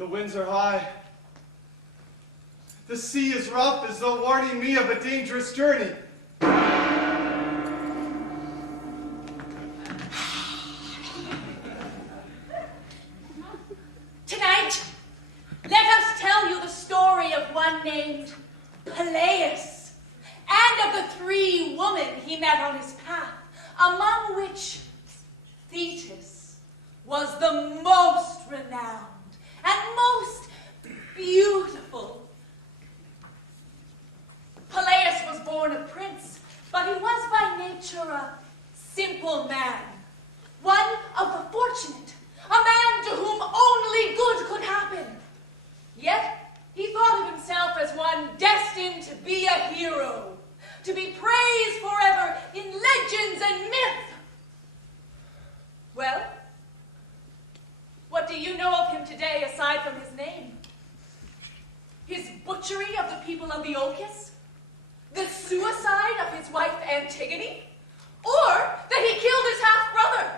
The winds are high. The sea is rough, as though warning me of a dangerous journey. Tonight, let us tell you the story of one named Peleus, and of the 3 women he met on his path, among which Thetis was the most renowned and most beautiful. Peleus was born a prince, but he was by nature a simple man, one of the fortunate, a man to whom only good could happen. Yet he thought of himself as one destined to be a hero, to be praised forever in legends and myth. Well, what do you know of him today aside from his name? His butchery of the people of the Iolcus? The suicide of his wife Antigone? Or that he killed his half-brother?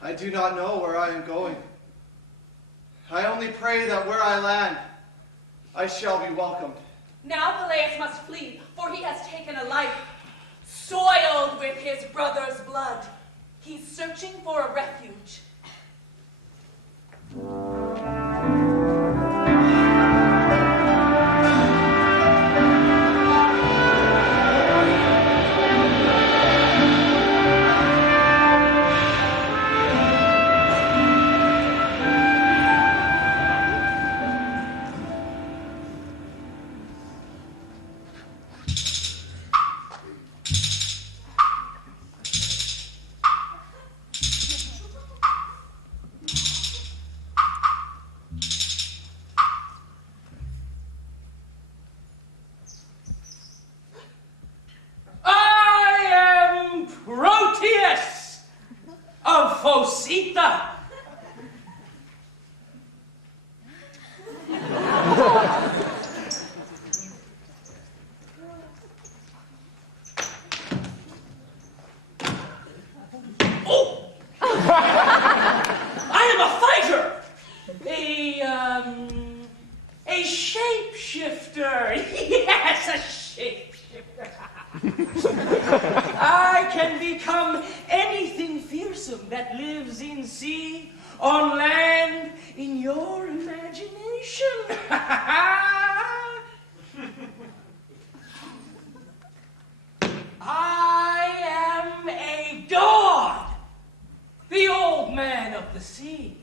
I do not know where I am going. I only pray that where I land, I shall be welcomed. Now Peleus must flee, for he has taken a life soiled with his brother's blood. He's searching for a refuge. A shapeshifter. Yes, a shapeshifter. I can become anything fearsome that lives in sea, on land, in your imagination. I am a god, the old man of the sea.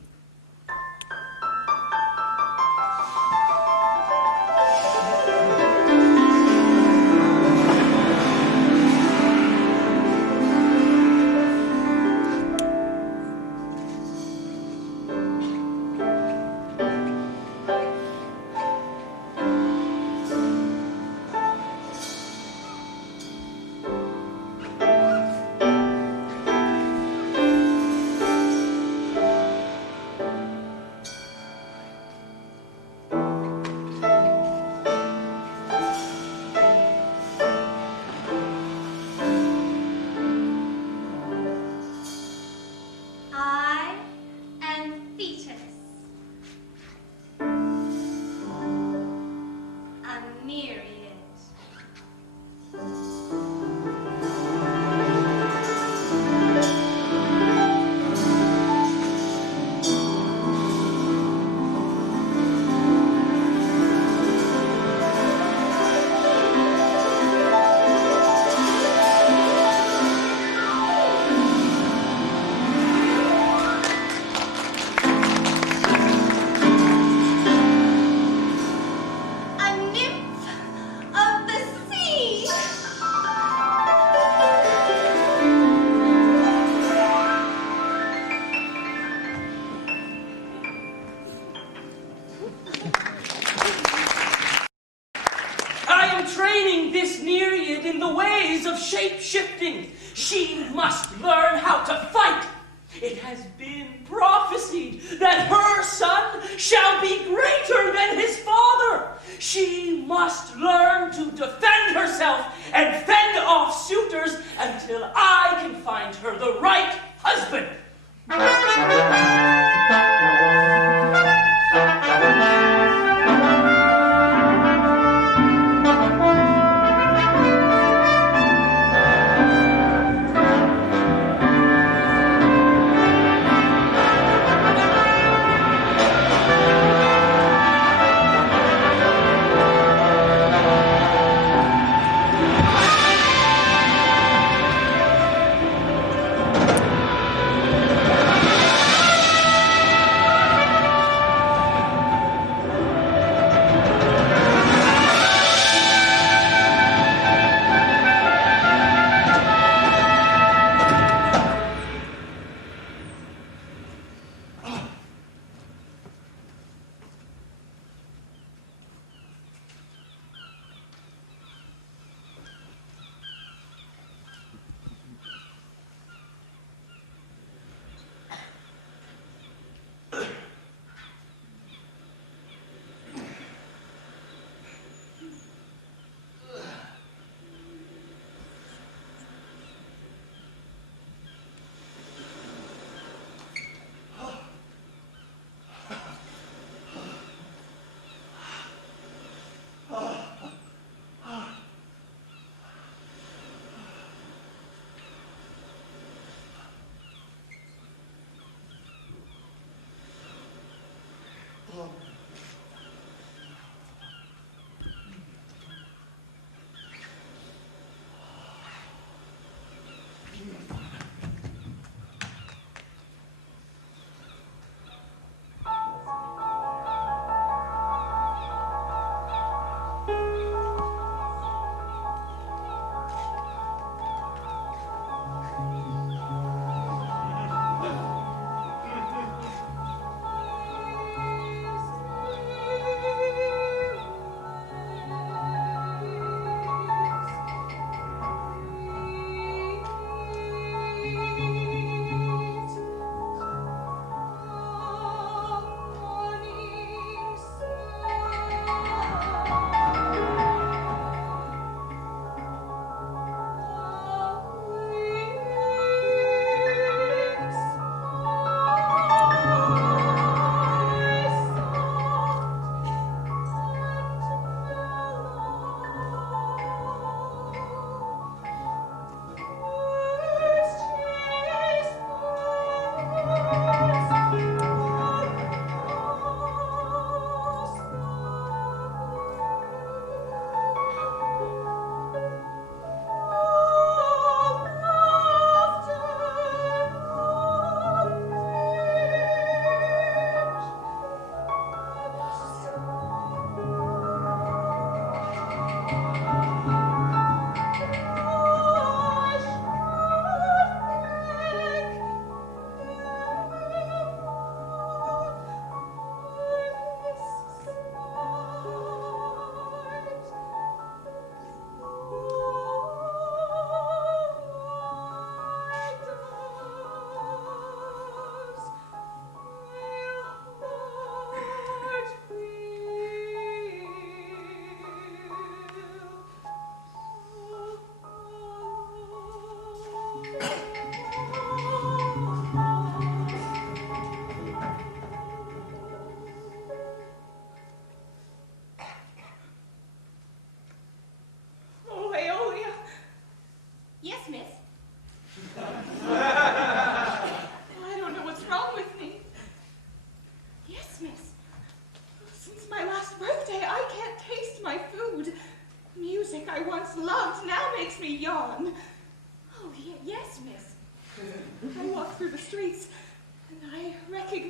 Shape-shifting. She must learn how to fight. It has been prophesied that her son shall be greater than his father. She must learn to defend herself and fend off suitors until I can find her the right husband.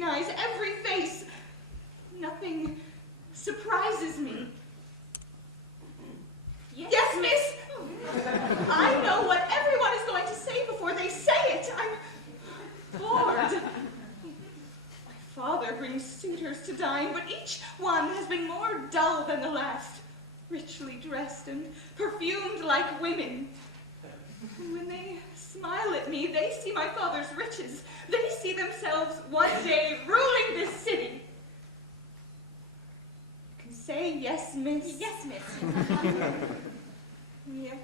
recognize every face. Nothing surprises me. Yes, miss. I know what everyone is going to say before they say it. I'm bored. My father brings suitors to dine, but each one has been more dull than the last, richly dressed and perfumed like women. And when they smile at me, they see my father's riches. They see themselves one day ruling this city. You can say yes, miss. Yes, miss. Yet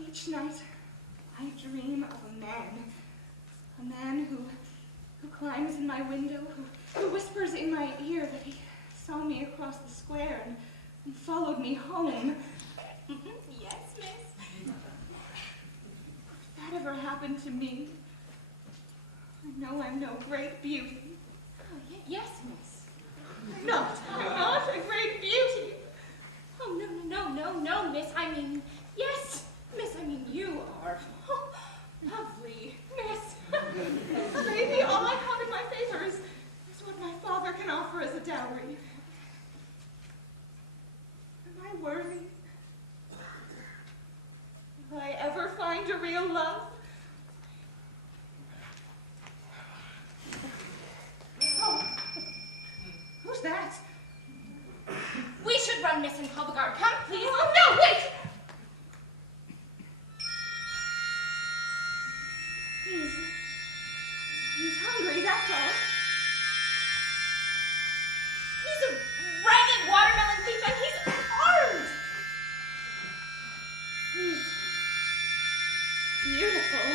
each night I dream of a man who climbs in my window, who whispers in my ear that he saw me across the square and followed me home. Yes, miss. If that ever happened to me, I know I'm no great beauty. Oh, yes, miss. I'm not a great beauty. Oh, no, miss. I mean, yes, miss. I mean, you are. Oh, lovely, miss. Maybe all I have in my favor is what my father can offer as a dowry. Am I worthy? Will I ever find a real love? Oh, who's that? We should run, miss, and call the guard. Come, please. Oh, no, wait! He's hungry, that's all. He's a ragged watermelon thief, and he's armed. He's beautiful.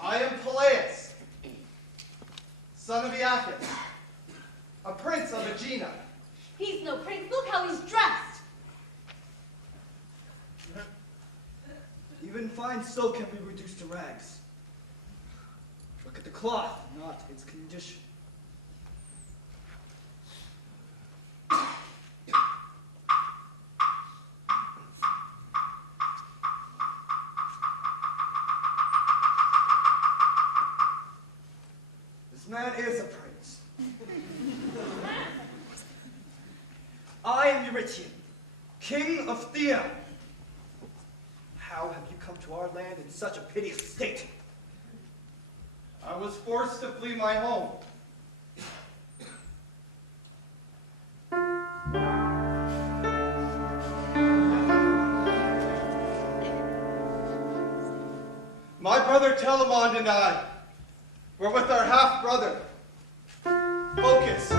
I am Peleus, son of Aeacus, a prince of Aegina. He's no prince. Look how he's dressed. Even fine silk can be reduced to rags. Look at the cloth, not its condition. This man is a prince. I am Eurytion, king of Thea. How have you come to our land in such a piteous state? I was forced to flee my home. My brother Telamon and I were with our half-brother, Focus.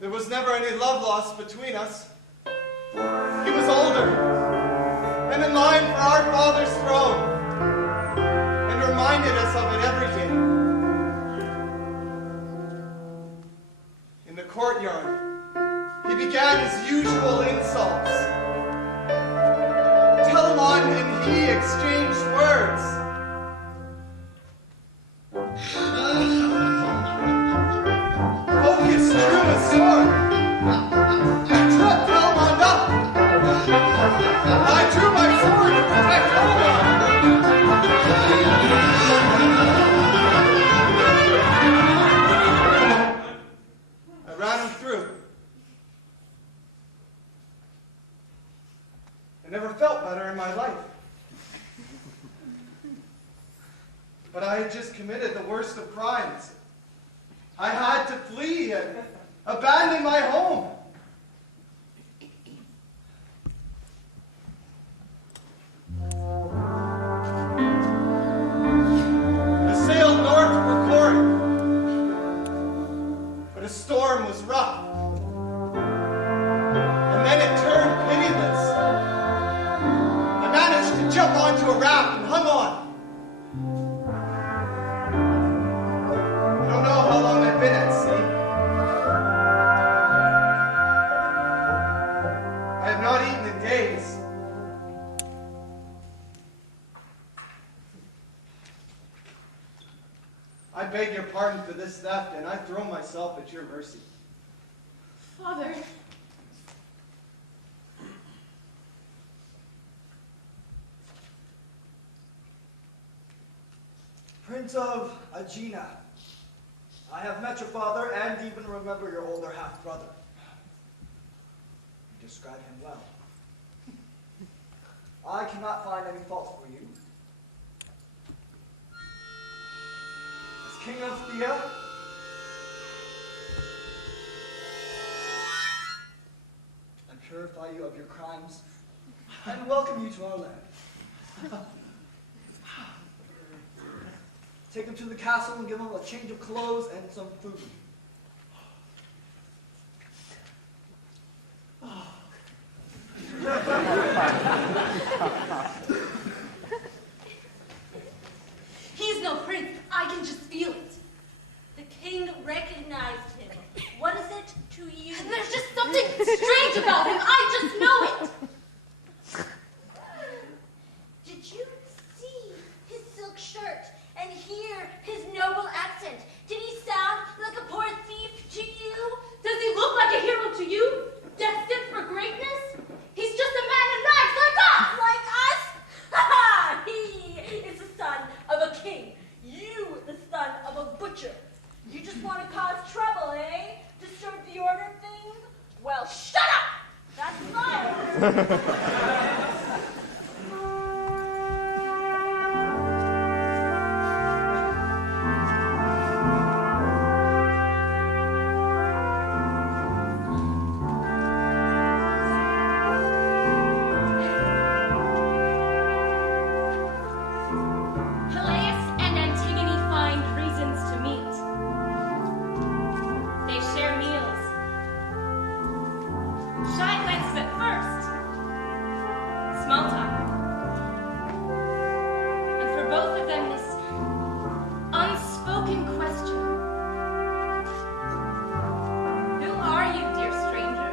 There was never any love lost between us. He was older and in line for our father's throne, and reminded us of it every day. In the courtyard, he began his usual insults. Telamon and he exchanged words. Focus drew a sword and tripped Telamon up. I drew my sword to protect Telamon. I ran him through. I never felt better in my life. But I had just committed the worst of crimes. I had to flee and abandon my home. I sailed north for Corinth, but a storm was rough. And then it turned pitiless. I managed to jump onto a raft and hung on. I don't know how long I've been at sea. I have not eaten in days. I beg your pardon for this theft, and I throw myself at your mercy. Father. Prince of Aegina, I have met your father and even remember your older half-brother. You describe him well. I cannot find any faults for you. As King of Thea, I purify you of your crimes and welcome you to our land. Take him to the castle and give him a change of clothes and some food. He's no prince. I can just feel it. The king recognized him. What is it to you? And there's just something strange about him. I just know it. Did you see his silk shirt and hear his noble accent? Did he sound like a poor thief to you? Does he look like a hero to you? Destined for greatness? He's just a man of knives like us! Like us? Ha ha! He is the son of a king. You, the son of a butcher. You just want to cause trouble, eh? Disturb the order of things? Well, shut up! That's mine! Peleus and Antigone find reasons to meet. They share meals. Shy glances at first. Small talk. And for both of them, this unspoken question. Who are you, dear stranger?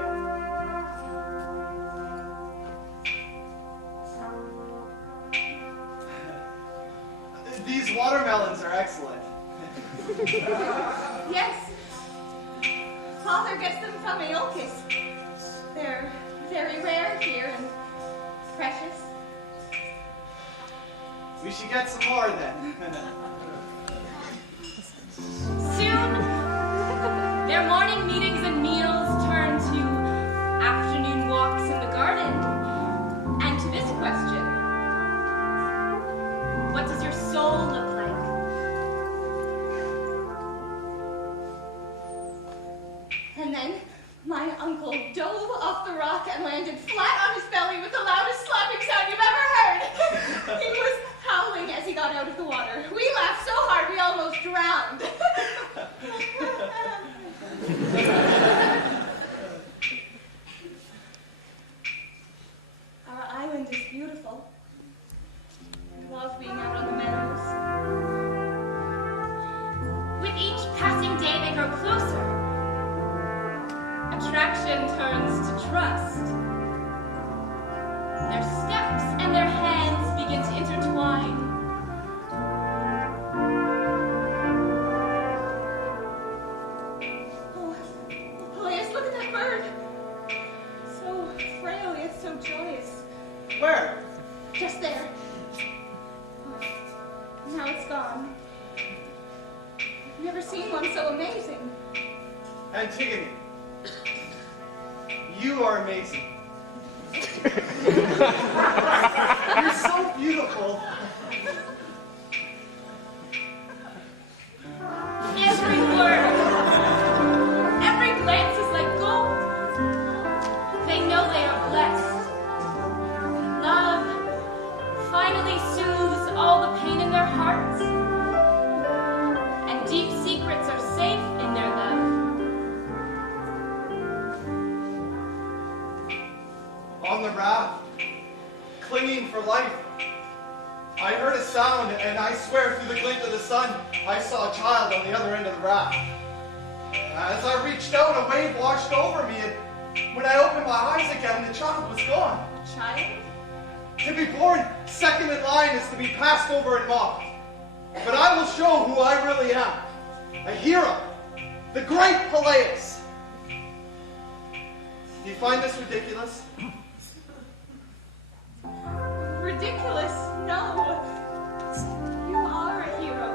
These watermelons are excellent. Yes. Father gets them from Aeolcus. They're very rare here and precious. We should get some more then. Soon, their morning meetings and meals turn to And then my uncle dove off the rock and landed flat on his belly with the loudest slapping sound you've ever heard. He was howling as he got out of the water. We laughed so hard we almost drowned. Our island is beautiful. I love being out on the meadows. With each passing day they grow closer. Attraction turns to trust. Their steps and their hands begin to intertwine. Oh, Peleus, look at that bird. So frail yet so joyous. Where? Just there. Now it's gone. I've never seen one so amazing. Antigone. You are amazing. You're so beautiful. Every word, every glance is like gold. They know they are blessed. Love finally soothes all the pain in their hearts. And deep secrets are safe in their love. On the raft, clinging for life. I heard a sound, and I swear through the glint of the sun, I saw a child on the other end of the raft. As I reached out, a wave washed over me, and when I opened my eyes again, the child was gone. Child? To be born second in line is to be passed over and mocked. But I will show who I really am. A hero, the great Peleus. Do you find this ridiculous? Ridiculous? No. You are a hero.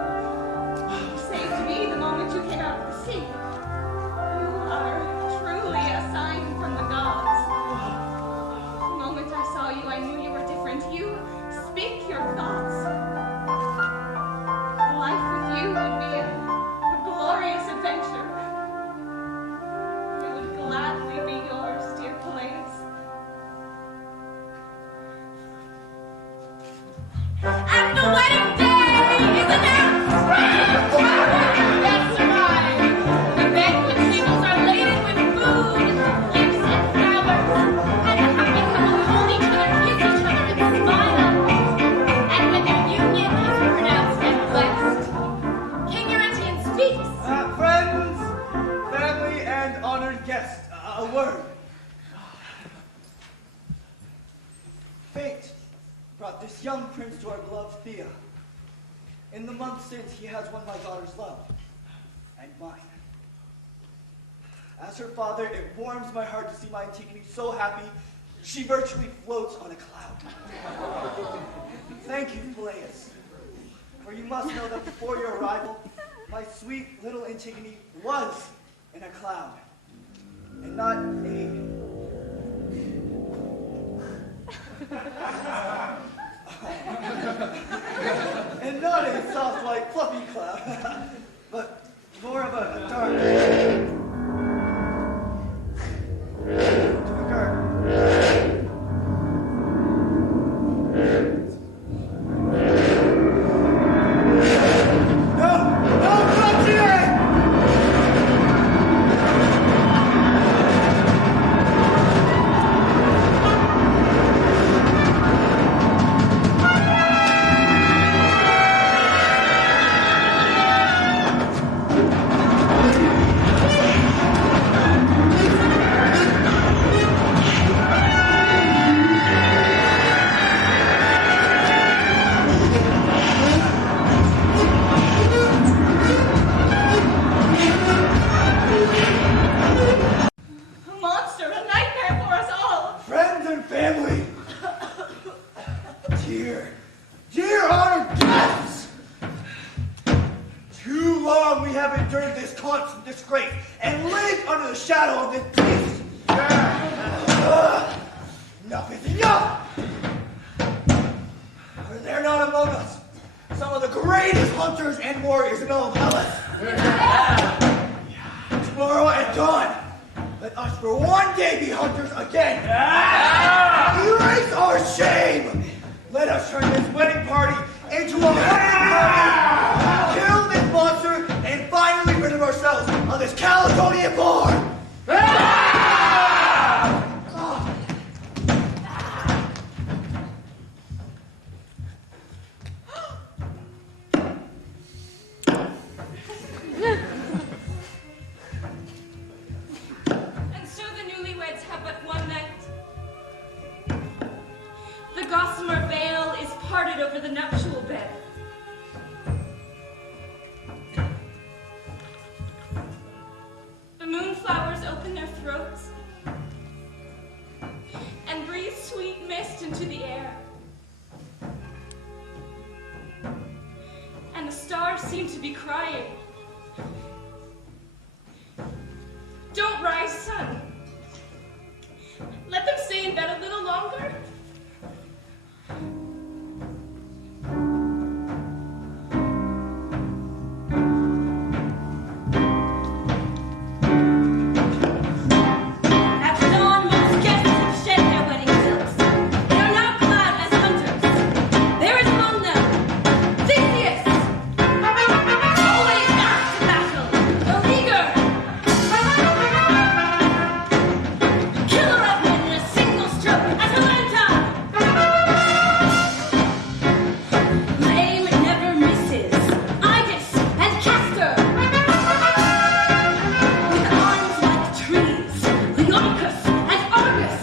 You saved me the moment you came out of the sea. You are truly a sign from the gods. The moment I saw you, I knew you were different. You speak your thoughts. A life with you would be a glorious adventure. It would gladly be yours, dear Peleus. And the wedding day is announced! Guests arrive. The banquet tables are laden with food, gifts, and flowers. And the happy couple hold each other, kiss each other, and smile. And when their union is pronounced and blessed, King Eurytion speaks. Friends, family, and honored guests, a word. Fate brought this young prince to our beloved Thea. In the month since, he has won my daughter's love, and mine. As her father, it warms my heart to see my Antigone so happy, she virtually floats on a cloud. Thank you, Peleus, for you must know that before your arrival, my sweet little Antigone was in a cloud, and not a and not a soft, white, fluffy cloud, but more of a dark, shadow of this beast. Enough is enough! Are there not among us some of the greatest hunters and warriors in all of Hellas? Tomorrow at dawn, Let us for one day be hunters again. Erase our shame. Let us turn this wedding party into a hunting party. Kill this monster and finally rid of ourselves of this Caledonian born. And so the newlyweds have but one night. The gossamer veil is parted over the nuptial bed. The moonflowers open their throats and breathe sweet mist into the air. And the stars seem to be crying. Don't rise, sun. Let them stay in bed a little longer. At dawn, most guests have shed their wedding silks. They are now clad as hunters. There is among them Thetis, always apt to battle, though eager. Killer of men in a single stroke, Atalanta. My aim never misses. Itis and Castor. With arms like trees, Leonicus and Argus.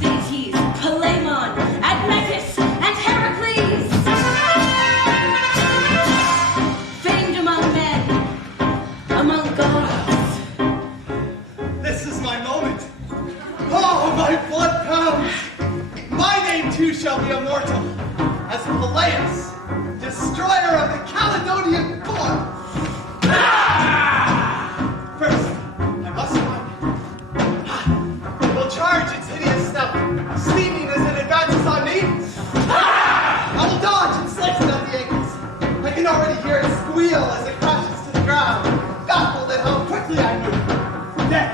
Thetis, Palemon, Admetus, and Heracles. Famed among men, among gods. This is my moment. Oh, my blood pounds. My name too shall be immortal, as Peleus, destroyer of the Caledonian born. First, I must find it. It will charge its hideous snout, steaming as it advances on me. I will dodge and slice it at the ankles. I can already hear it squeal as it crashes to the ground, baffled at how quickly I move. Then,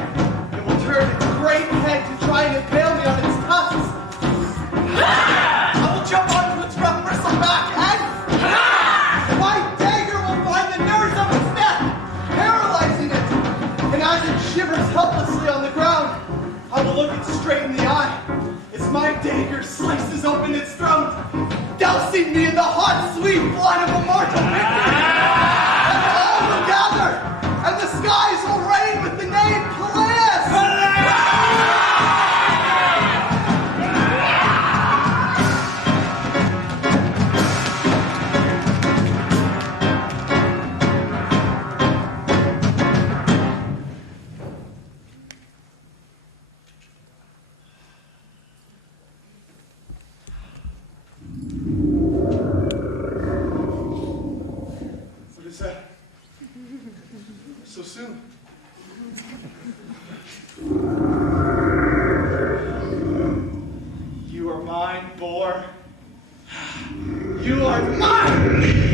it will turn its great head to try and impale me on its tusks. I will jump onto its rough bristle back and my dagger will find the nerves of its neck, paralyzing it. And as it shivers helplessly on the ground, I will look it straight in the eye as my dagger slices open its throat, dousing me in the hot, sweet blood of immortal victory. And all will gather, and the skies will rain with the name Peleus. What is that? So soon? You are mine, boar. You are mine!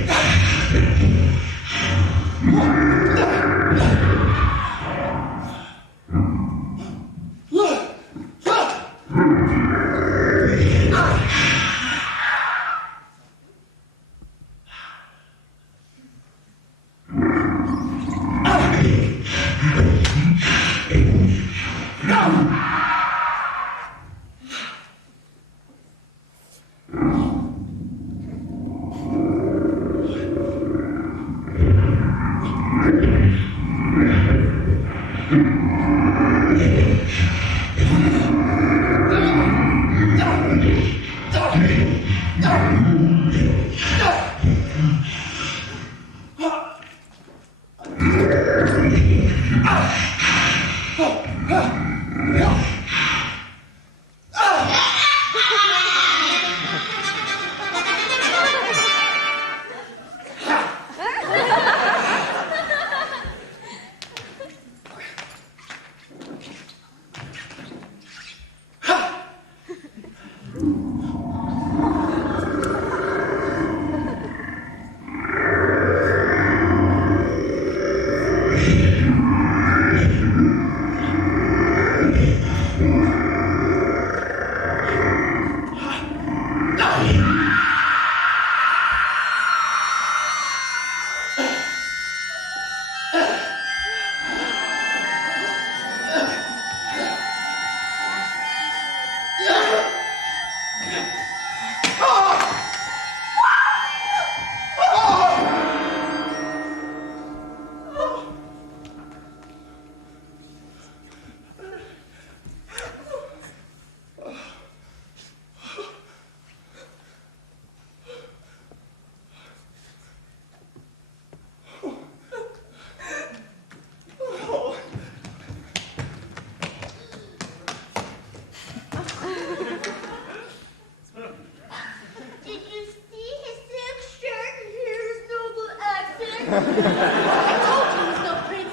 I told you he's no prince.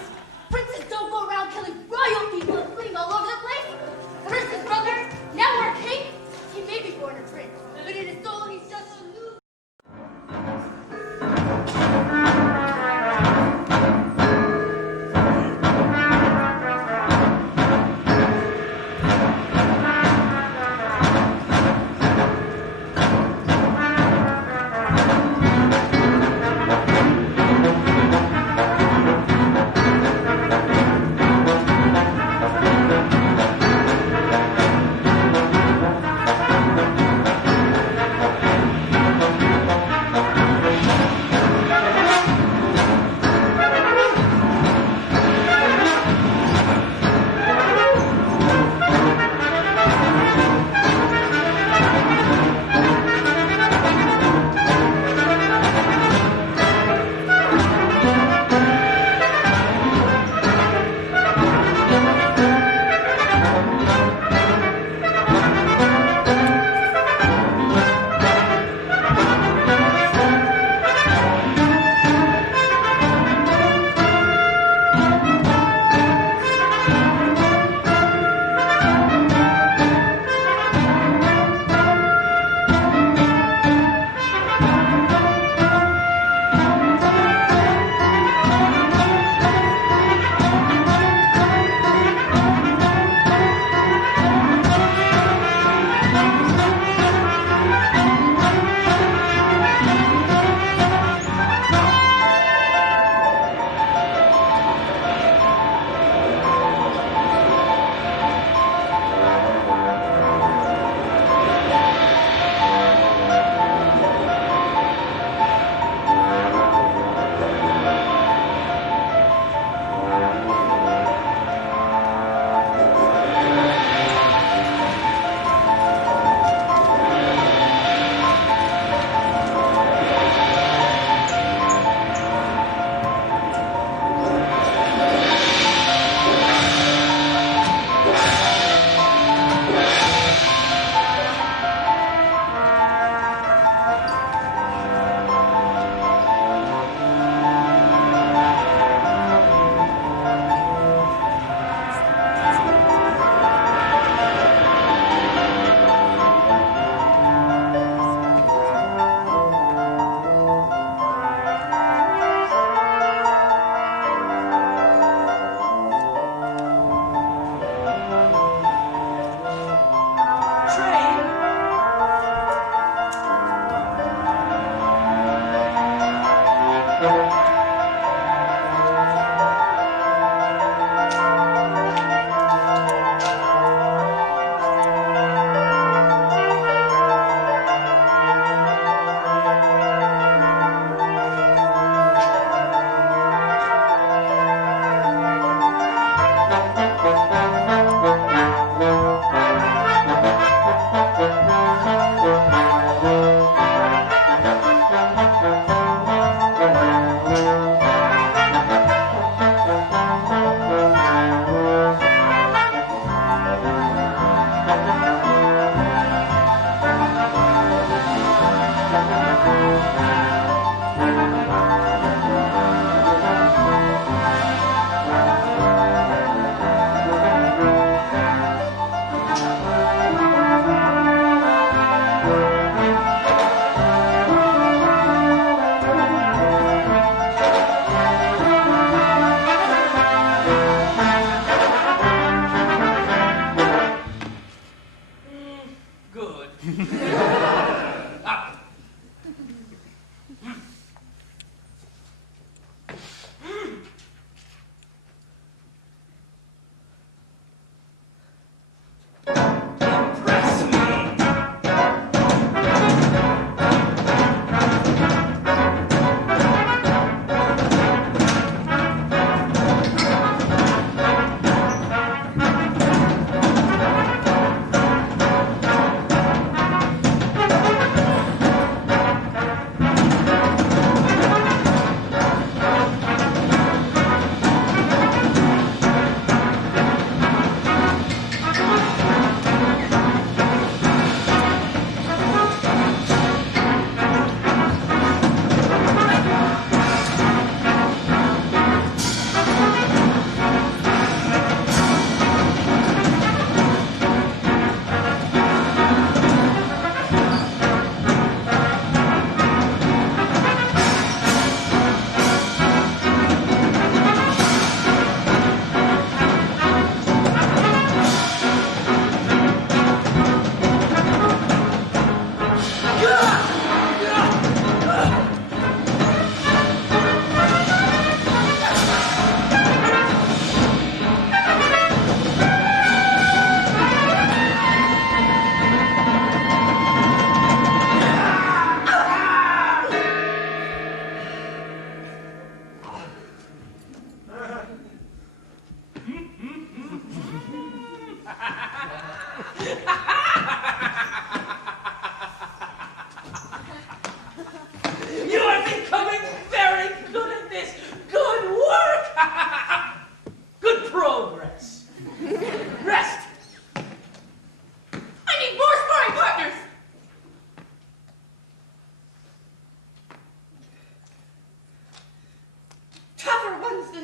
Princes don't go around killing royal people and fleeing all over the place. First his brother, now our king. He may be born a prince, but in his soul he's just a loser.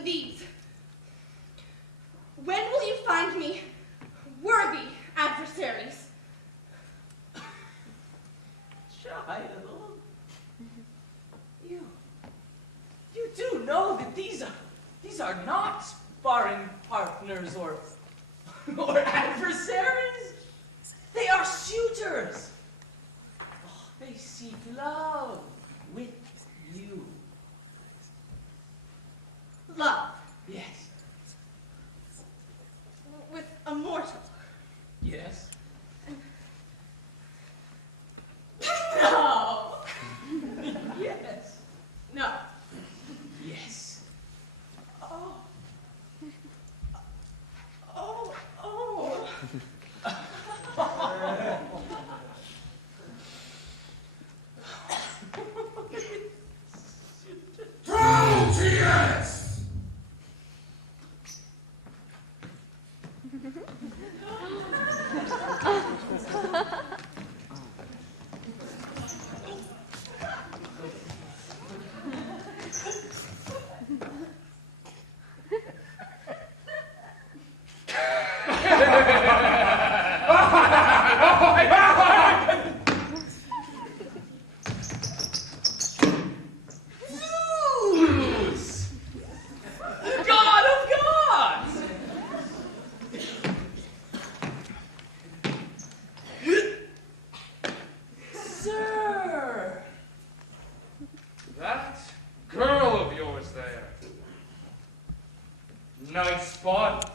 these. When will you find me worthy adversaries? Child, you do know that these are not sparring partners or adversaries. They are suitors. Oh, they seek love with you. Love Yes. with a mortal. Yes. No. Yes. No. Yes. Oh. Oh. Oh. Proteus! Zeus! God of gods! Sir! That girl of yours there. Nice body.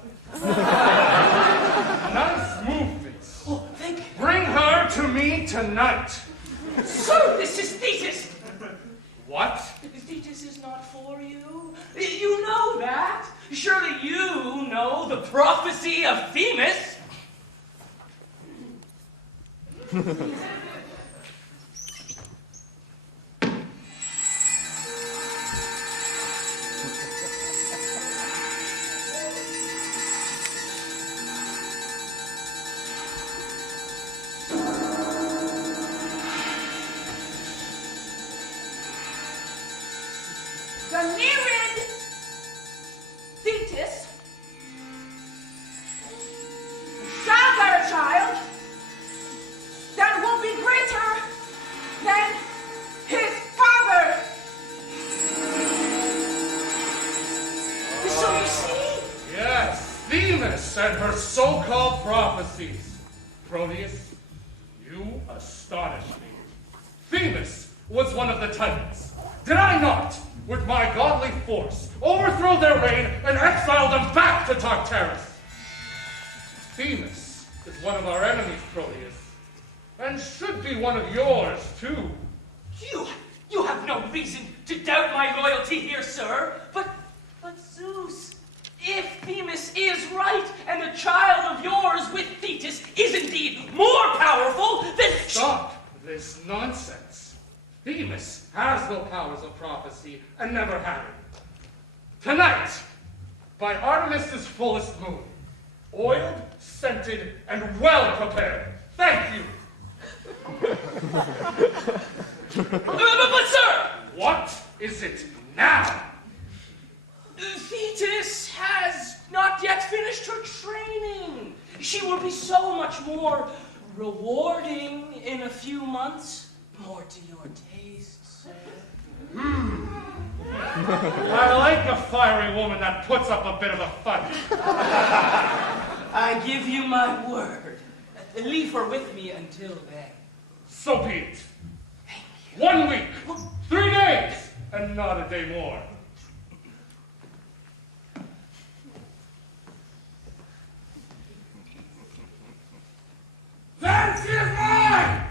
Nice movements. Oh, thank you. Bring her to me tonight. Sir, this is Thetis! What? Thetis is not for you. You know that. Surely you know the prophecy of Themis. The Nereid Thetis shall bear a child that will be greater than his father. So you see? Yes, Themis and her so-called prophecies. Proteus, you astonish me. Themis was one of the Titans. Did I not, with my godly force, overthrow their reign and exile them back to Tartarus? Themis is one of our enemies, Proteus, and should be one of yours, too. You have no reason to doubt my loyalty here, sir. But Zeus, if Themis is right, and the child of yours with Thetis is indeed more powerful, then... Stop this nonsense. Themis has no powers of prophecy and never had it. Tonight, by Artemis's fullest moon, oiled, scented, and well prepared. Thank you. But sir! What is it now? Thetis has not yet finished her training. She will be so much more rewarding in a few months. More to your taste, sir. I like a fiery woman that puts up a bit of a fight. I give you my word. Leave her with me until then. So be it. 1 week, 3 days, and not a day more. That is mine!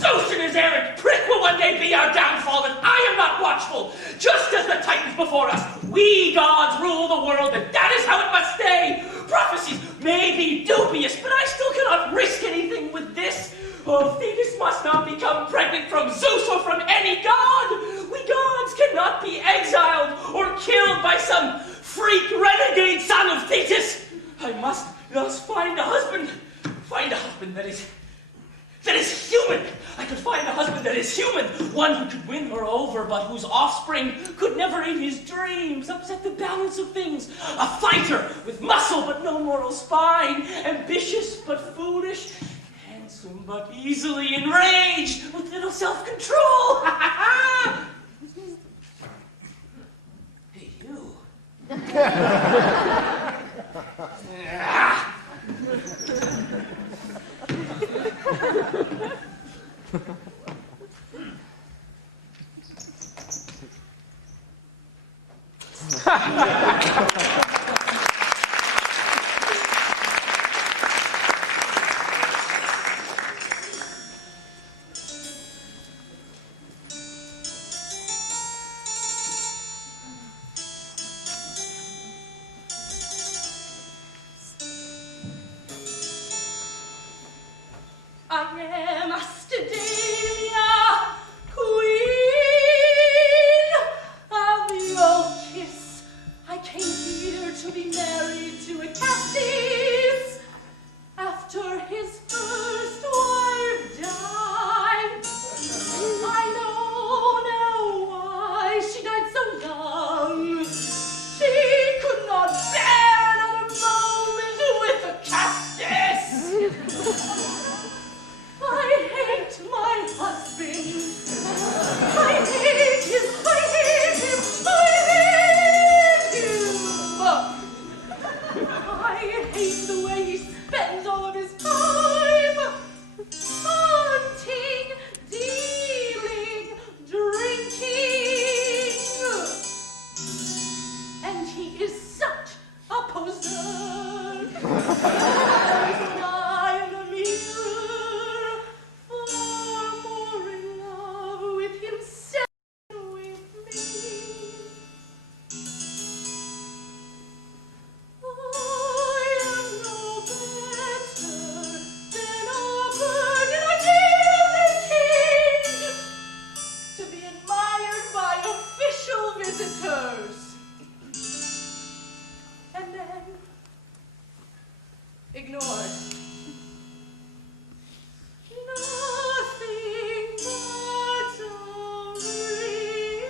Zeus and his errant prick will one day be our downfall, and I am not watchful. Just as the Titans before us, we gods rule the world, and that is how it must stay. Prophecies may be dubious, but I still cannot risk anything with this. Oh, Thetis must not become pregnant from Zeus or from any god. We gods cannot be exiled or killed by some freak renegade son of Thetis. I must thus find a husband that is human, I could find a husband that is human, one who could win her over, but whose offspring could never in his dreams upset the balance of things. A fighter with muscle but no moral spine, ambitious but foolish, handsome but easily enraged, with little self-control. Hey, you. I am Astadelia, queen of the old kiss. I came here to be married to a Cassis after his first wife died. I don't know why she died so young. She could not bear another moment with a Cassis. I hate my husband. I hate him. I hate him. I hate the way he spends all of his time hunting, dealing, drinking. And he is such a poser. Ignored. Nothing but a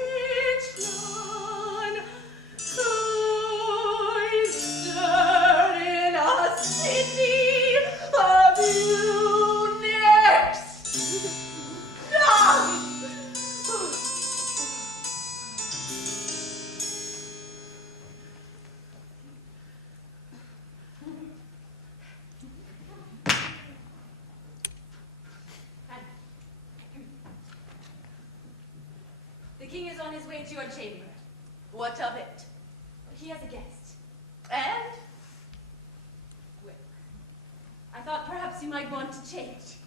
rich man cloistered in a city of eunuchs. The king is on his way to your chamber. What of it? He has a guest. And? Well, I thought perhaps you might want to change.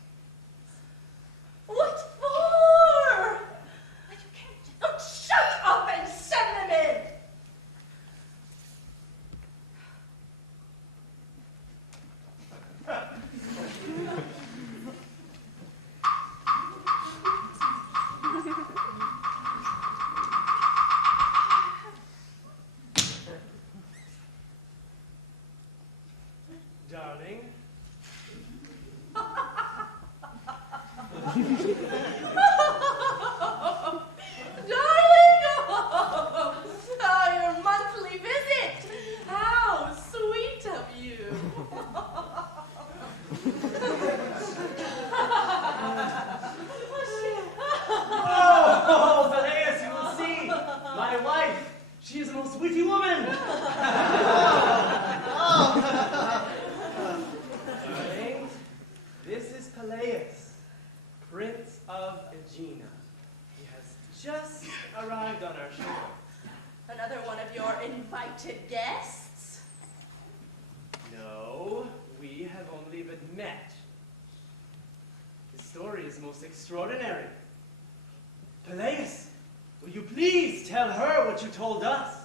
What for? But you can't just... Oh, shut up and send them in! Darling. Darling! Your monthly visit! How sweet of you! Oh, Peleus, you will see. My wife, she is a most witty woman. Darling, this is Peleus, Prince of Aegina. He has just arrived on our shore. Another one of your invited guests? No, we have only been met. His story is most extraordinary. Peleus, will you please tell her what you told us?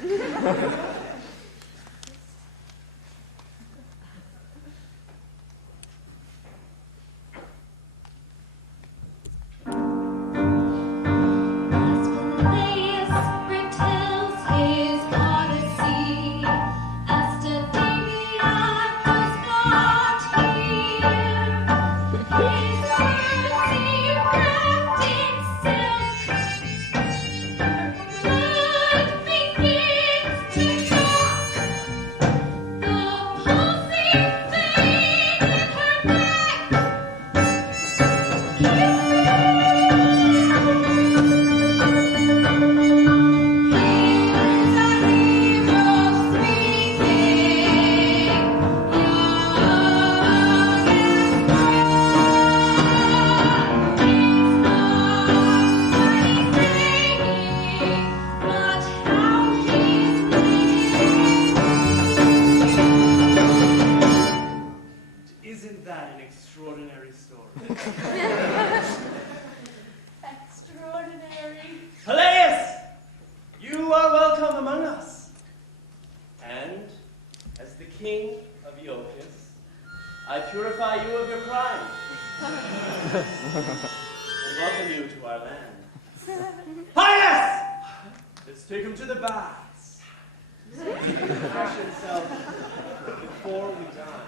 Here purify you of your crime. And welcome you to our land. Highness! Let's take him to the baths. Refresh himself before we dine.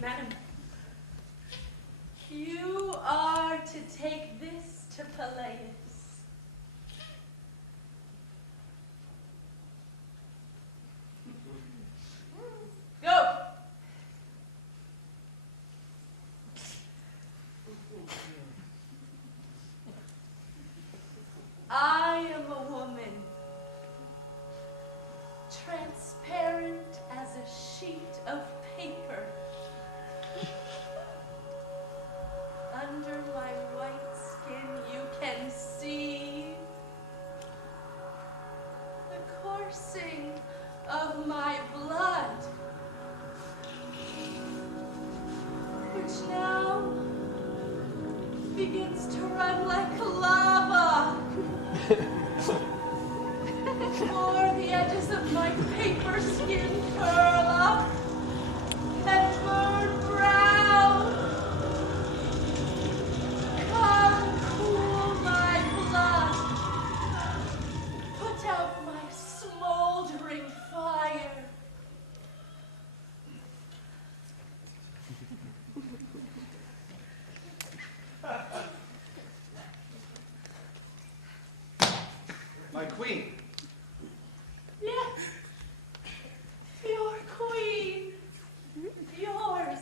Madam, you are to take this to Peleus. Go! I am a woman, transparent as a sheet of paper. Under my white skin you can see the coursing of my blood, which now begins to run like lava. For the edges of my paper skin curl up and burn brown. Come, cool my blood. Put out my smoldering fire. My queen. Yes, your queen. Yours.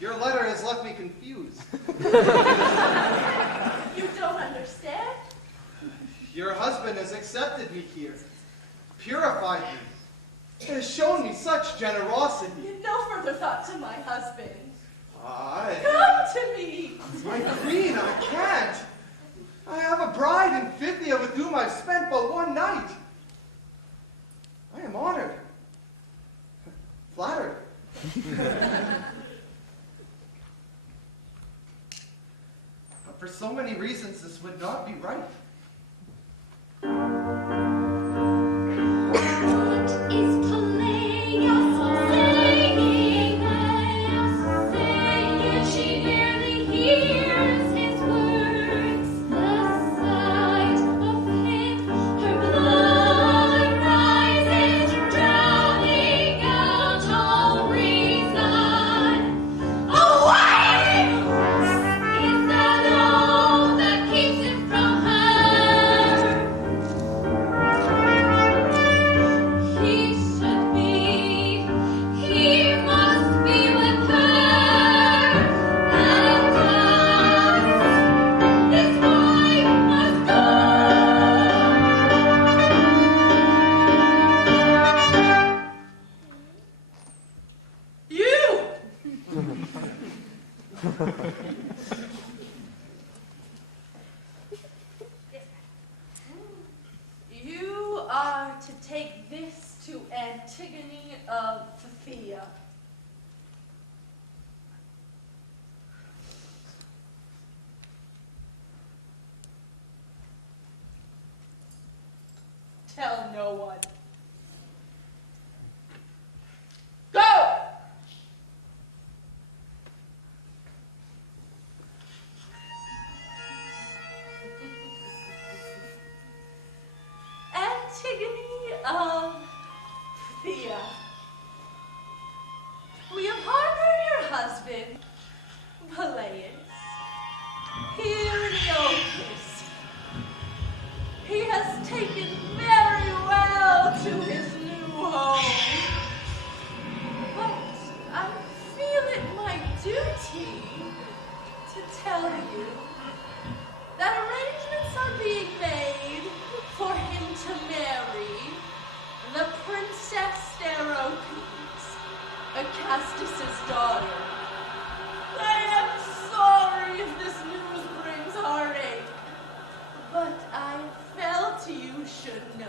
Your letter has left me confused. You don't understand? Your husband has accepted me here, purified me, has shown me such generosity. Give no further thought to my husband. Come to me. My queen, I can't. I have a bride in Phthia with whom I've spent but one night. I am honored, flattered. But for so many reasons, this would not be right. What is Peleus saying? Yet she barely hears his words. The sight of him, her blood rises, drowning out all reason. Away! Is that all that keeps him from her? He should be, he must be with her. And this wife must go. You! You are to take this to Antigone of Phthia. Tell no one. Go! Antigone of Phthia. We have harbored your husband, Peleus, here in Opus. He has taken very well to his new home. But I feel it my duty to tell you that arrangements are being made for him to marry the Princess Steropes, Acastus's daughter. I am no.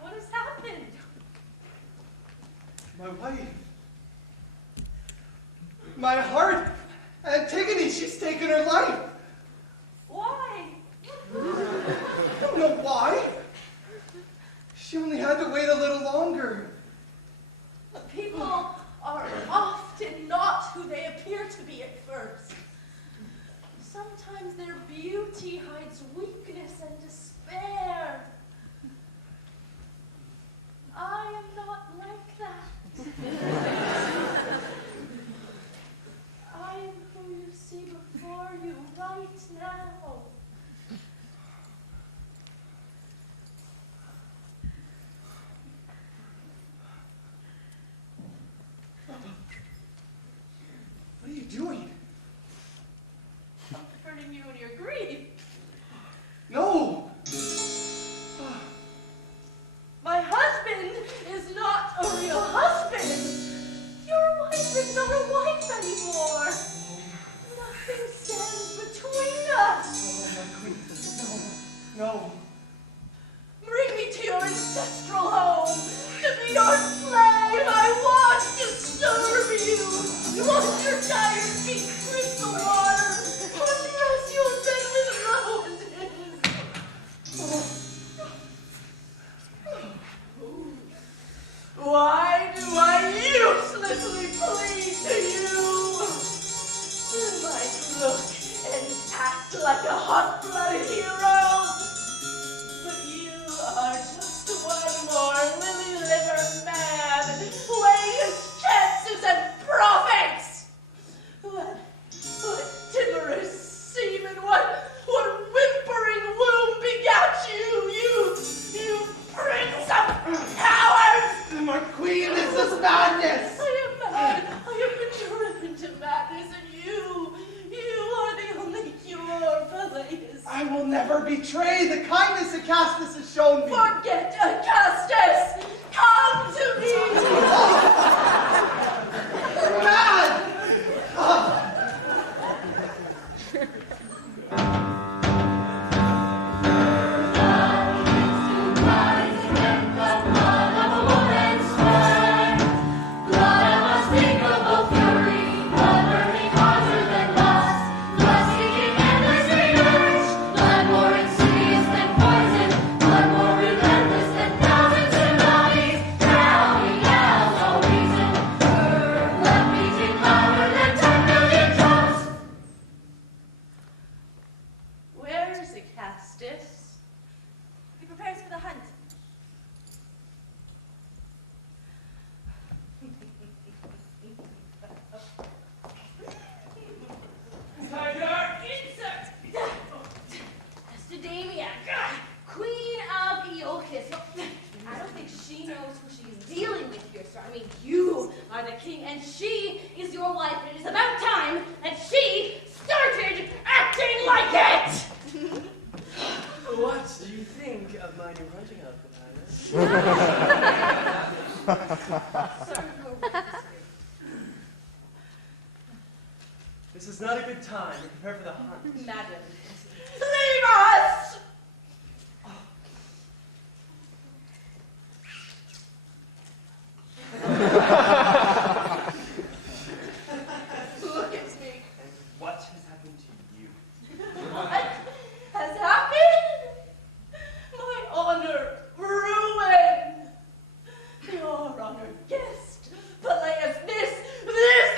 What has happened? My wife. My heart. Antigone, she's taken her life. Why? I don't know why. She only had to wait a little longer. People are often not who they appear to be at first. Sometimes their beauty hides weakness and despair. I am not like that. I am who you see before you right now. What are you doing? Comforting you in your grief. No. My husband is not a real husband. Your wife is not a wife anymore. Nothing stands between us. Oh, my queen. No. Bring me to your ancestral home, to be your slave. I want to serve you. Wash your tired feet in crystal water. Undress your bed with roses. Why do I uselessly plead to you? You might look and act like a hot-blooded hero, but you are just one more lily-liver man weighing his chances and profits. What timorous seaman, what whimpering womb begat you, you prince of cowards! My queen, this is madness. I am mad. I have been driven to madness, and you are the only cure, Peleus. I will never betray the kindness Acastus has shown me. Forget Acastus. Come to me. You're mad. Where is Acastus? He prepares for the hunt. Stadamia, Queen of Iolcus. I don't think she knows who she's dealing with here, sir. I mean, you are the king, and she is your wife, and it is about time that she started acting like it! What do you think of my new hunting outfit, Highness? Sir, your wife is here. This is not a good time to prepare for the hunt. Madam, leave us! Look at me. And what has happened to you? What has happened? My honor ruined. Your honored guest, Peleus, this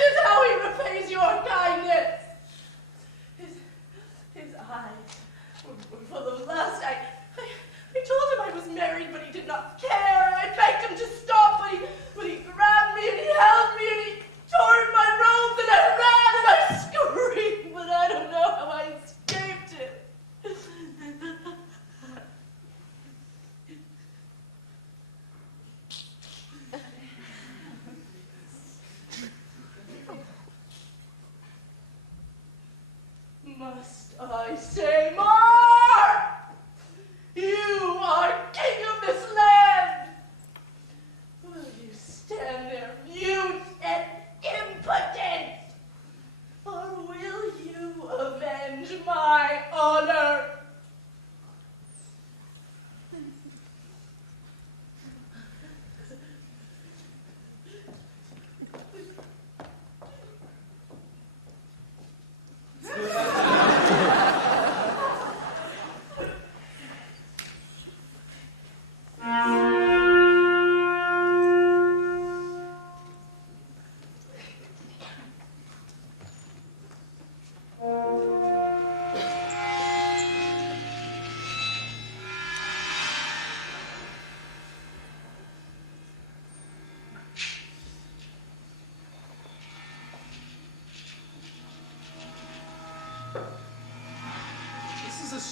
is how he repays your kindness. His eyes were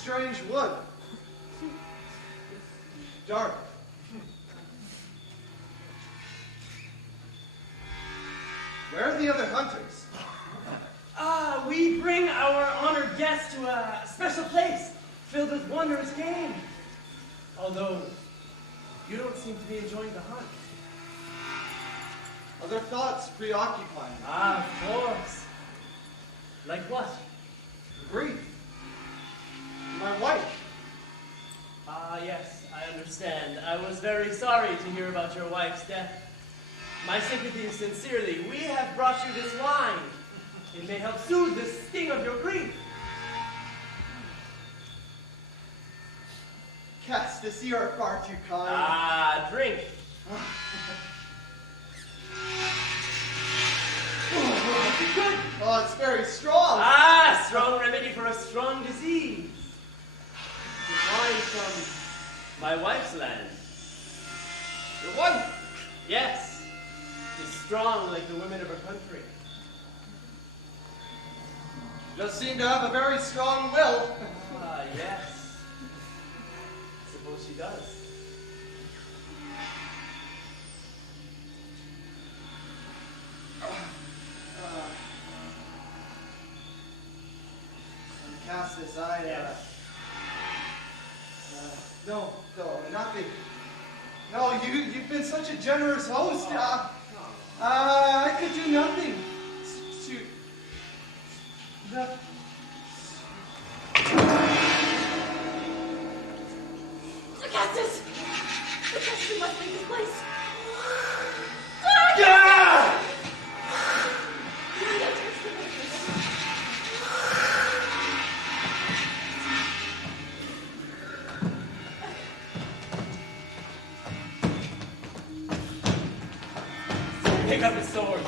strange wood. Dark. Where are the other hunters? We bring our honored guests to a special place filled with wondrous game. Although, you don't seem to be enjoying the hunt. Other thoughts preoccupy me. Of course. Like what? Grief. My wife. Yes, I understand. I was very sorry to hear about your wife's death. My sympathies sincerely. We have brought you this wine. It may help soothe the sting of your grief. Castus, you are far too kind. Drink. Good. Oh, it's very strong. Strong remedy for a strong disease. It's wine from my wife's land. Your wife? Yes. It's strong like the women of her country. She does seem to have a very strong will. Yes. Suppose she does. Castus, no, nothing. No, you've been such a generous host. I could do nothing Castus! The Castus must leave this place. Pick up his sword.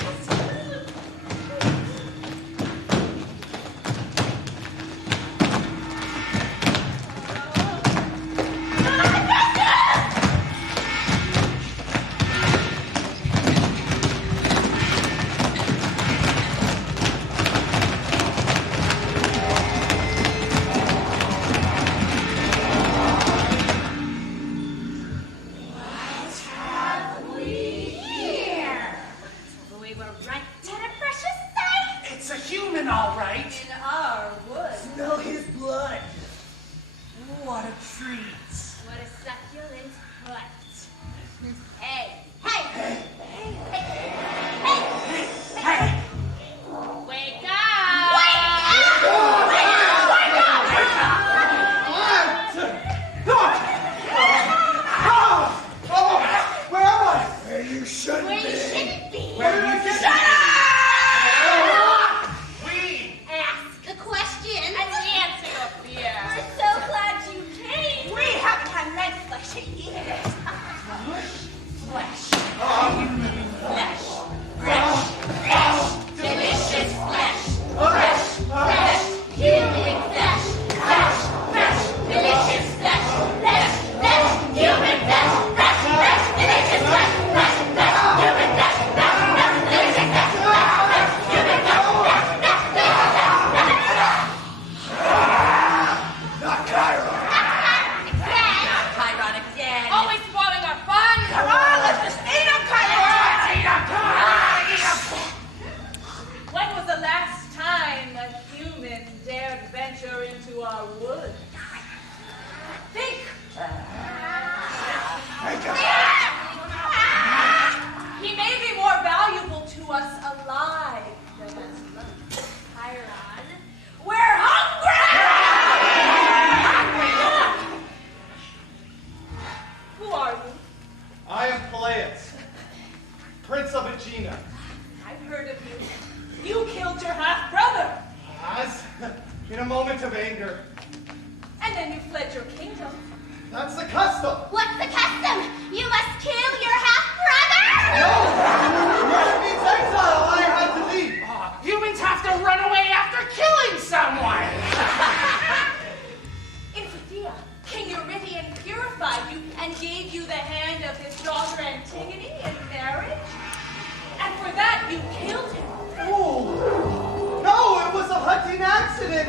No, it was a hunting accident.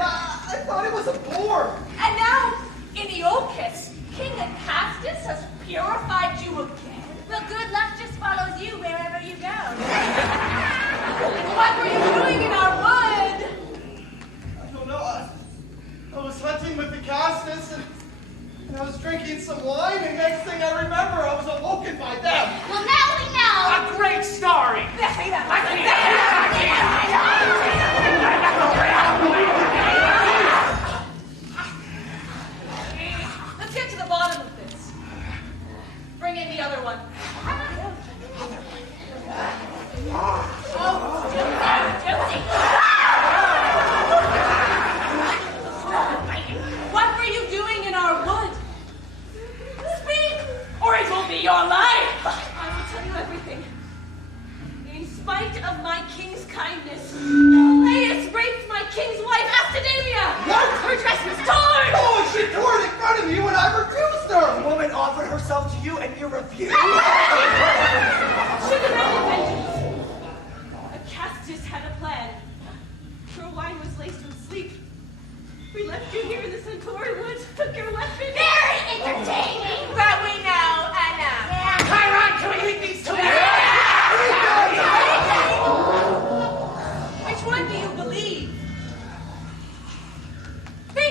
I thought it was a boar. And now, in Iolcus, King Acastus has purified you again. Well, good luck just follows you wherever you go. What were you doing in our wood? I don't know. I was hunting with the Castus and I was drinking some wine, and next thing I remember, I was awoken by them. Well, now we know. A great story. Let's get to the bottom of this. Bring in the other one. What were you doing in our wood? Speak, or it will be your life. I will tell you everything. In spite of my king's kindness, Peleus raped my king's wife, Astadamia. What? Her dress was torn. Oh, she tore it in front of me when I refused her. The woman offered herself to you and you refused. She demanded vengeance. Acastus had a plan. Your wine was laced with sleep. We left you here in the Centauri woods, took your weapon. Very entertaining. That we know, Anna. Chiron, can we leave these two? Which one do you believe? We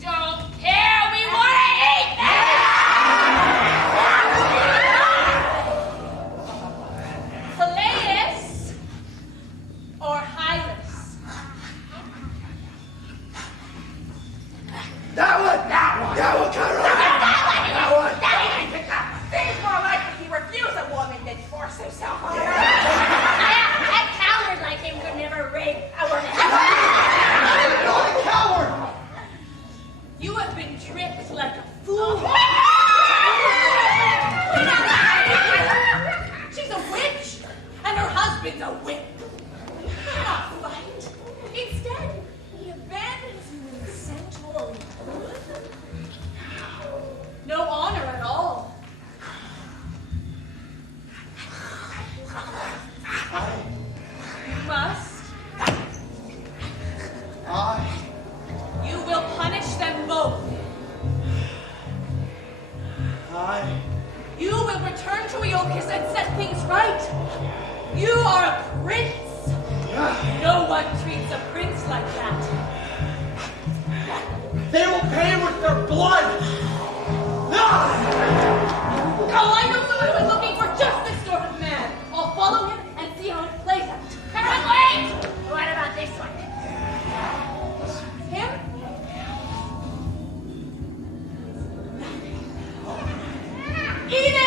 don't care. We want to eat them. Peleus or Hylas? That one, Chiron. That one. Seems more likely he refused a woman than force himself on her. That coward like him could never rape a woman. I'm not a coward. You have been tricked like a fool. She's a witch, and her husband's a whip. We cannot fight. Instead, he abandons you in Centauri wood. No honor at all. You must. You will punish them both. You will return to Iolcus and set things right. You are a prince. No one treats a prince like that. They will pay with their blood. Oh, I know someone who is looking for just this sort of man. I'll follow him and see how it plays out. Wait! What about this one? Him? Eat him!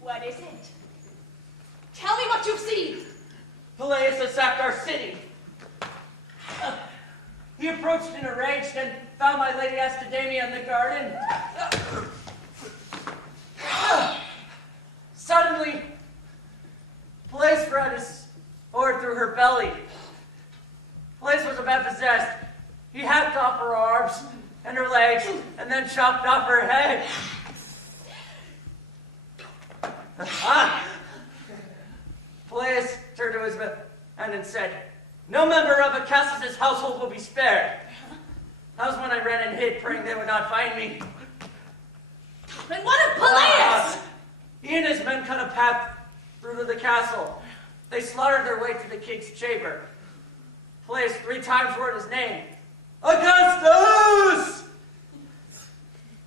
What is it? Tell me what you've seen. Peleus attacked our city. He approached in a rage and found my lady Astadamia in the garden. Suddenly, Peleus brought his sword through her belly. Peleus was about possessed. He hacked off her arms and her legs and then chopped off her head. Peleus turned to his men and said, "No member of Acastus' household will be spared." That was when I ran and hid, praying they would not find me. And what of Peleus? He and his men cut a path through to the castle. They slaughtered their way to the king's chamber. Peleus 3 times roared his name, "Augustus!"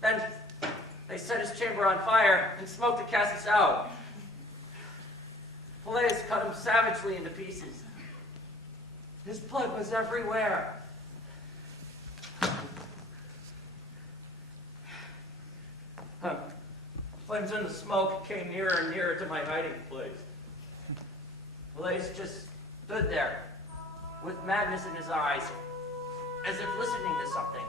Then they set his chamber on fire and smoked Acastus out. Peleus cut him savagely into pieces. His blood was everywhere. Flames and the smoke came nearer and nearer to my hiding place. Peleus just stood there, with madness in his eyes, as if listening to something.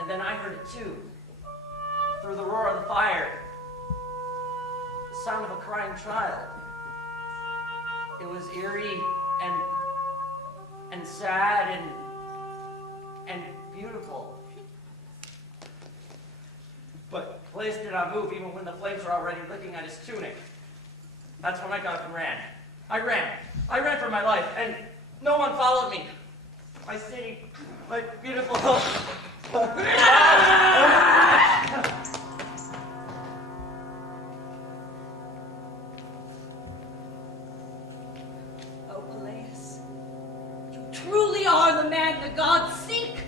And then I heard it too, through the roar of the fire. the sound of a crying child. It was eerie and sad and beautiful. But Peleus did not move even when the flames were already licking at his tunic. That's when I got up and ran. I ran for my life, and no one followed me. My city, my beautiful home. Oh, Peleus, you truly are the man the gods seek.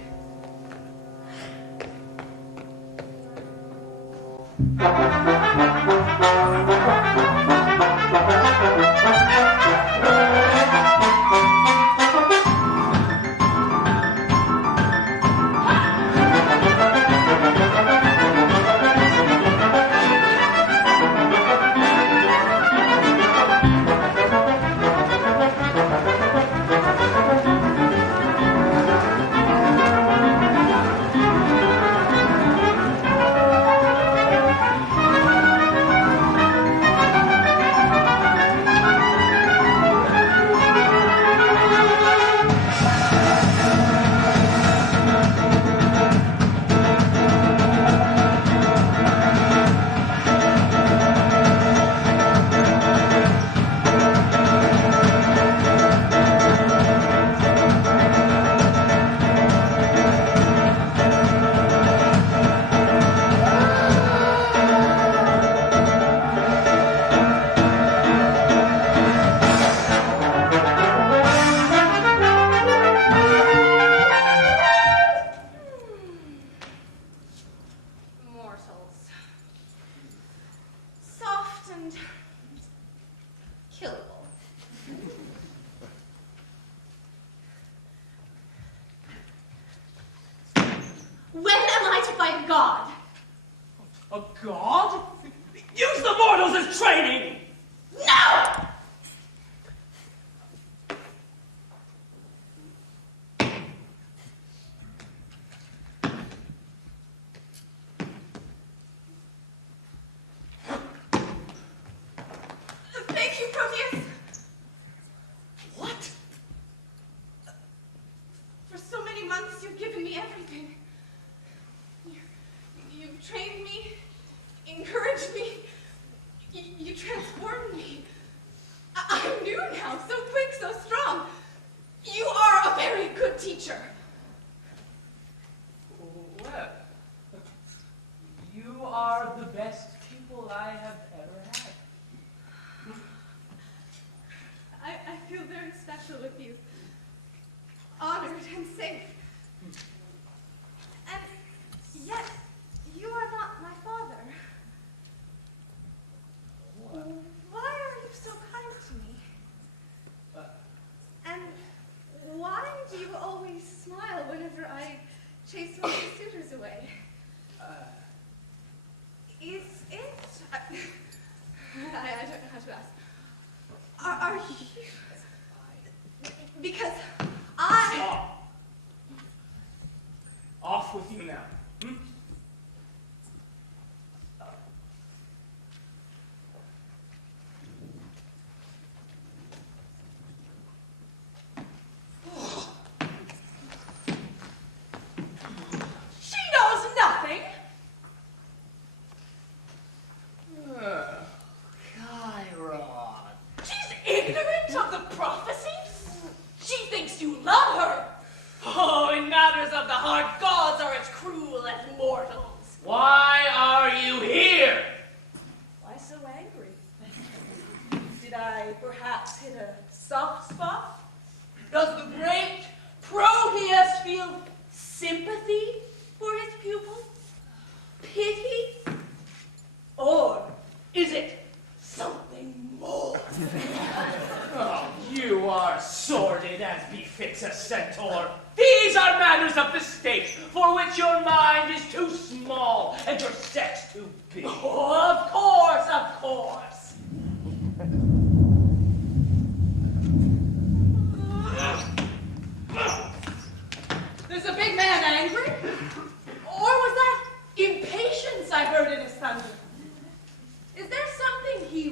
God. A god? Use the mortals as training! No! Thank you, Proteus. What? For so many months, you've given me everything. You've trained me, encouraged me, you transformed me. I'm new now, so quick, so strong. You are a very good teacher. Well, you are the best pupil I have ever had. I feel very special with you. Honored and safe. And yet, you are not my father. What? Why are you so kind to me? And why do you always smile whenever I chase my suitors away? Is it? I don't know how to ask. Are you? Because I. Stop. Off with you now. She knows nothing. Chiron. She's ignorant of the prophecies. She thinks you love her. Oh, in matters of the heart, gods are as cruel as mortals. Why are you here? Why so angry? Did I perhaps hit a soft spot? Does the great Proteus feel sympathy for his pupil? Pity? Or is it something more? Oh, you are sordid as befits a centaur. These are matters of the state, for which your mind is too small and your sex too big. Oh, of course, of course. There's a big man angry? Or was that impatience I heard in his thunder? Is there something he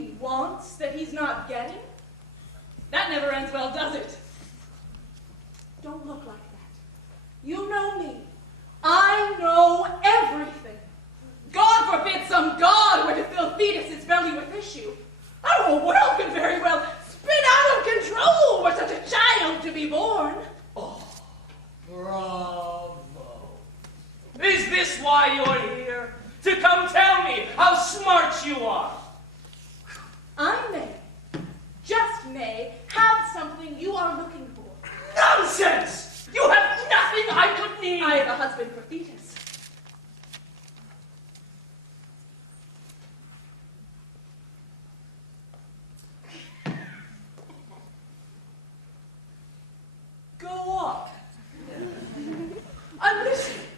why you're here? To come tell me how smart you are. I may, just may, have something you are looking for. Nonsense! You have nothing I could need. I have a husband for Thetis. Go on. I'm listening.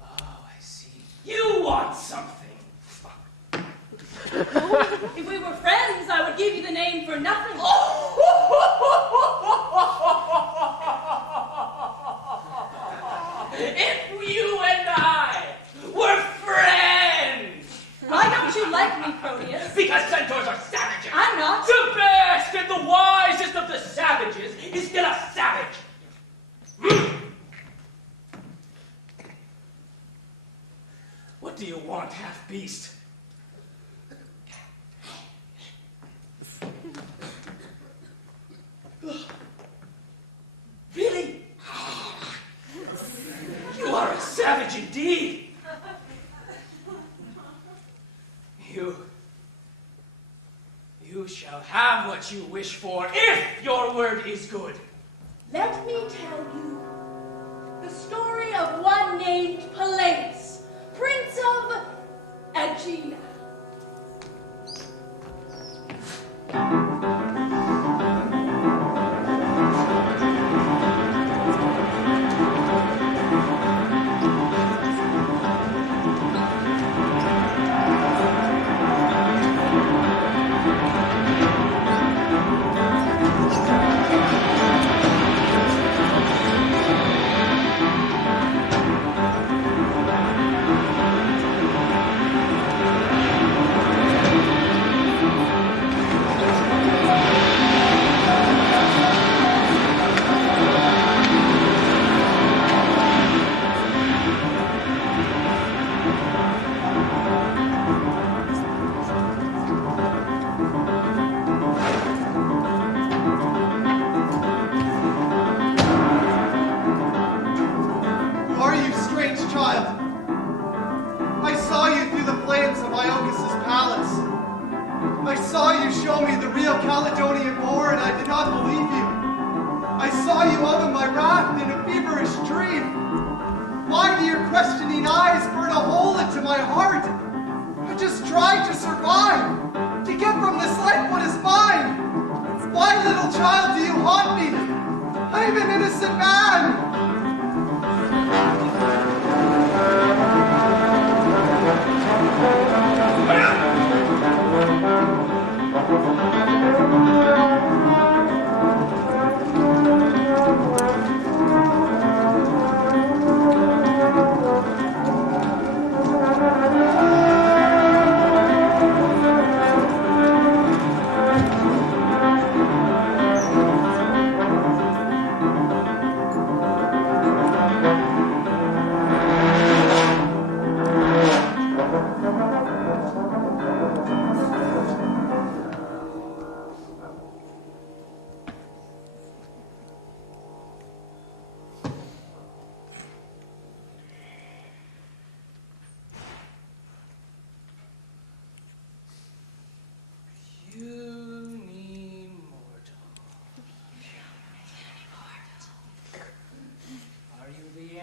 Oh, I see. You want something. If we were friends, I would give you the name for nothing. If you and I were friends! Why don't you like me, Proteus? Because centaurs are savages! I'm not. The best and the wisest of the savages is still a savage! What do you want, half-beast? Really? You are a savage indeed. You shall have what you wish for, if your word is good. Let me tell you the story of one named Peleus, Prince of Aegina.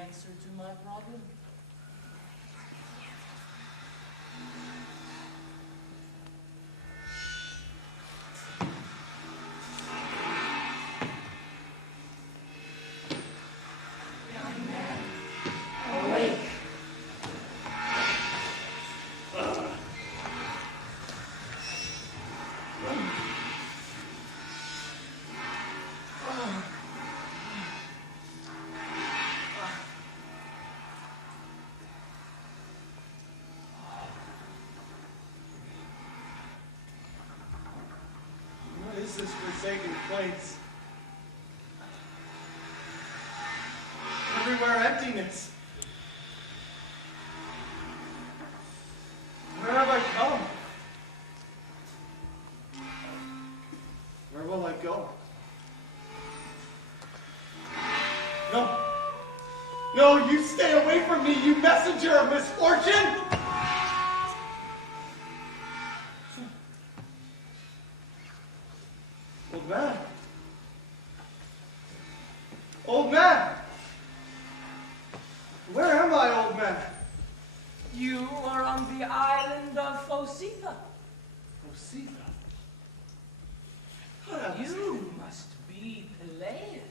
Answer to my problem? Young man, awake. This forsaken place. Everywhere emptiness. Where have I come? Where will I go? No. No, you stay. Stay away from me, you messenger of misfortune! Old man. Old man! Where am I, old man? You are on the island of Phocetha. Phocetha? You must be Peleus.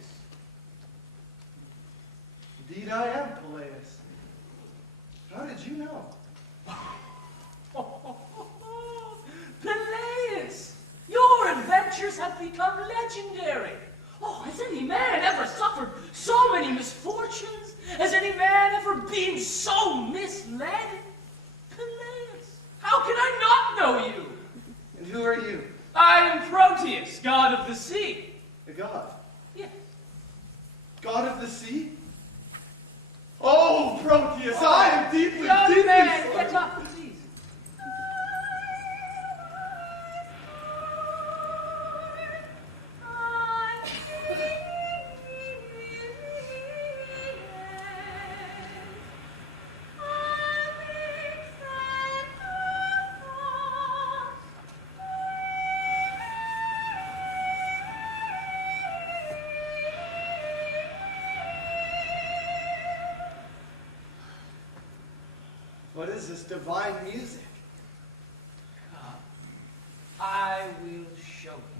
Indeed I am, Peleus. How did you know? Peleus! Your adventures have become legendary. Oh, has any man ever suffered so many misfortunes? Has any man ever been so misled? Peleus, how can I not know you? And who are you? I am Proteus, god of the sea. The god? Yes. God of the sea? Oh, Proteus, I am deeply, Young deeply man, sorry. get up, please. What is this divine music? I will show you.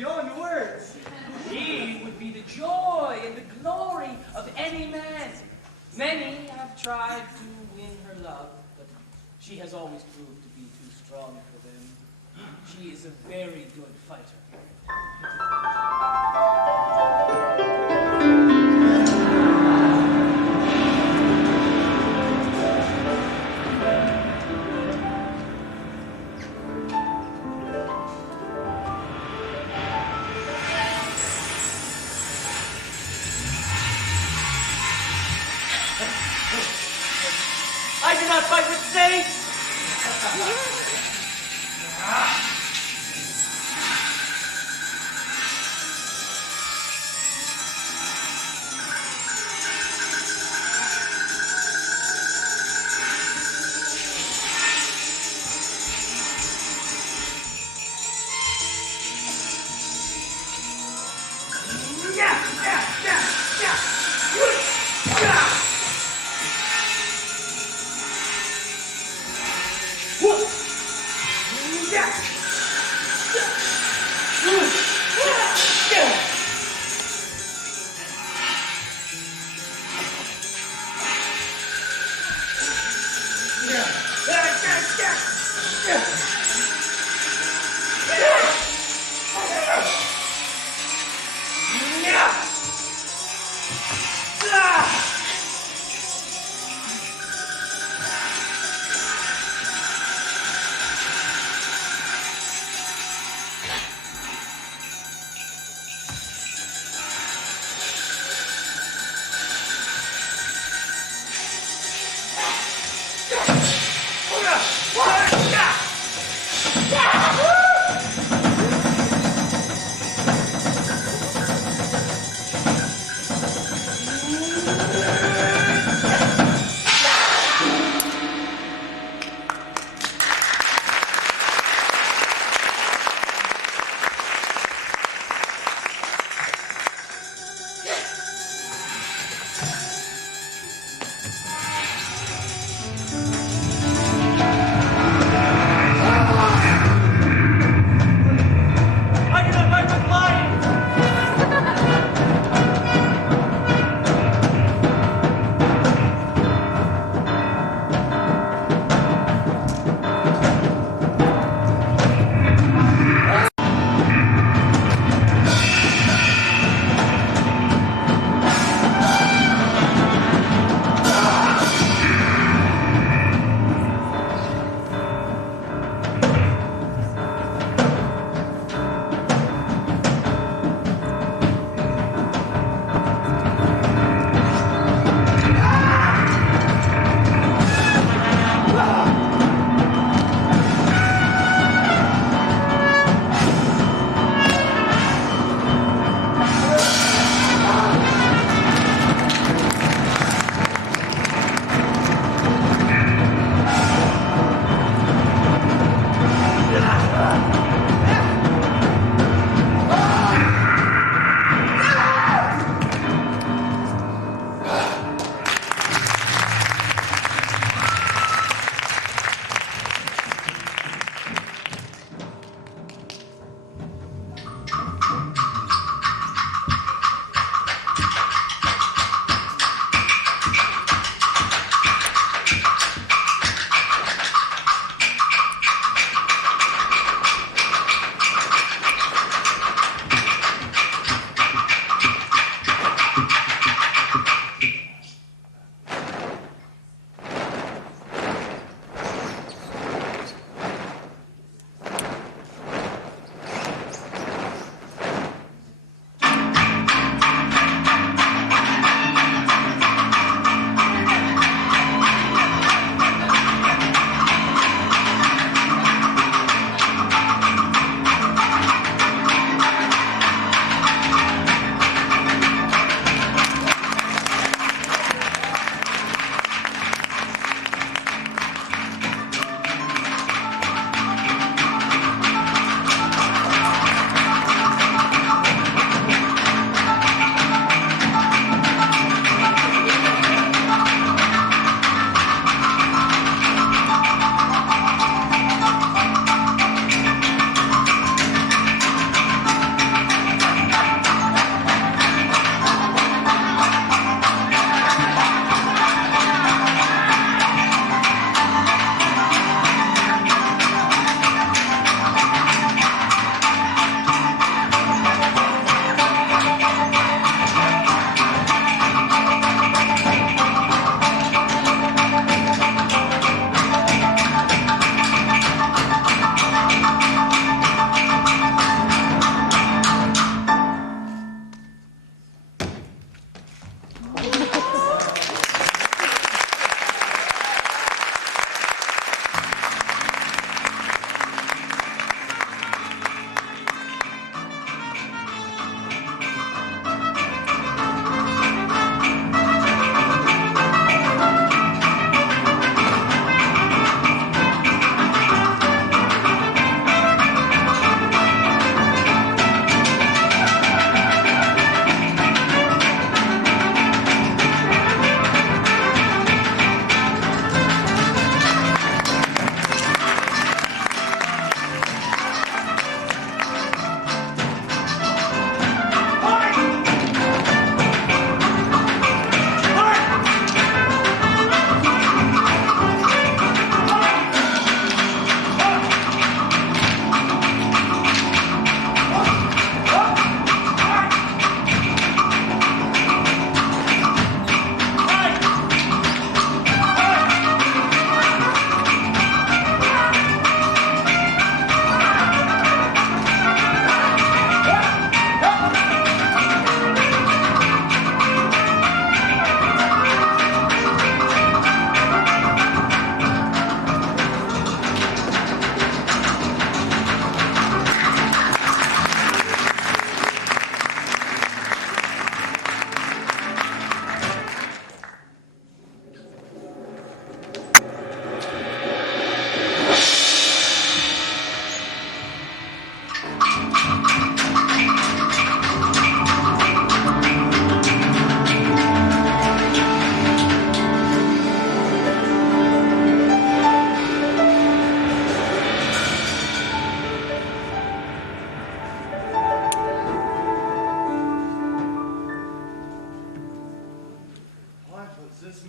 beyond words. She would be the joy and the glory of any man. Many have tried to win her love, but she has always proved to be too strong for them. She is a very good fighter.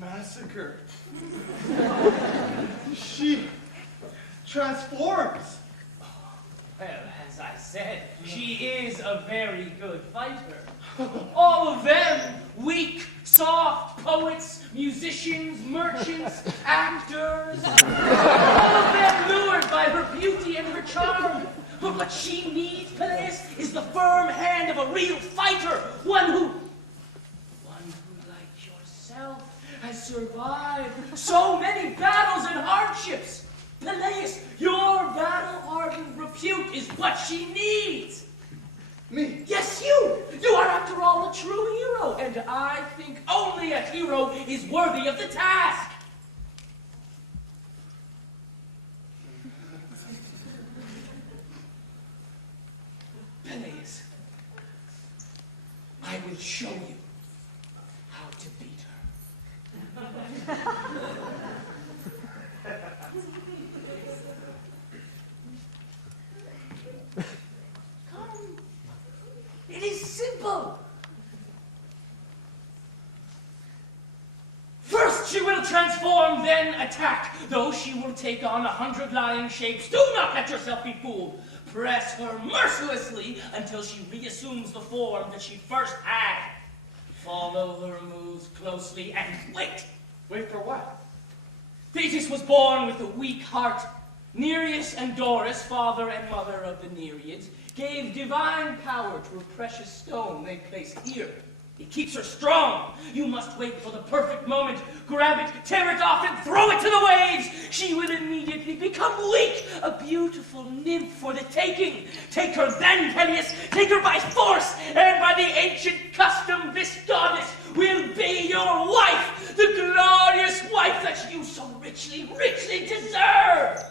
massacre. She transforms. Well, as I said, she is a very good fighter. All of them, weak, soft, poets, musicians, merchants, actors. All of them lured by her beauty and her charm. But what she needs, Peleus, is the firm hand of a real fighter. One who, like yourself, has survived so many battles and hardships. Peleus, your battle-hardened repute is what she needs. Me? Yes, you! You are, after all, a true hero, and I think only a hero is worthy of the task. Peleus, I will show you how to beat her. Come. It is simple. First she will transform, then attack. Though she will take on 100 lying shapes, do not let yourself be fooled. Press her mercilessly until she reassumes the form that she first had. Follow her moves closely and wait. Wait for what? Thetis was born with a weak heart. Nereus and Doris, father and mother of the Nereids, gave divine power to a precious stone they placed here. It keeps her strong. You must wait for the perfect moment. Grab it, tear it off, and throw it to the waves. She will immediately become weak, a beautiful nymph for the taking. Take her then, Peleus. Take her by force, and by the ancient custom, this goddess will be your wife, the glorious wife that you so richly, richly deserve.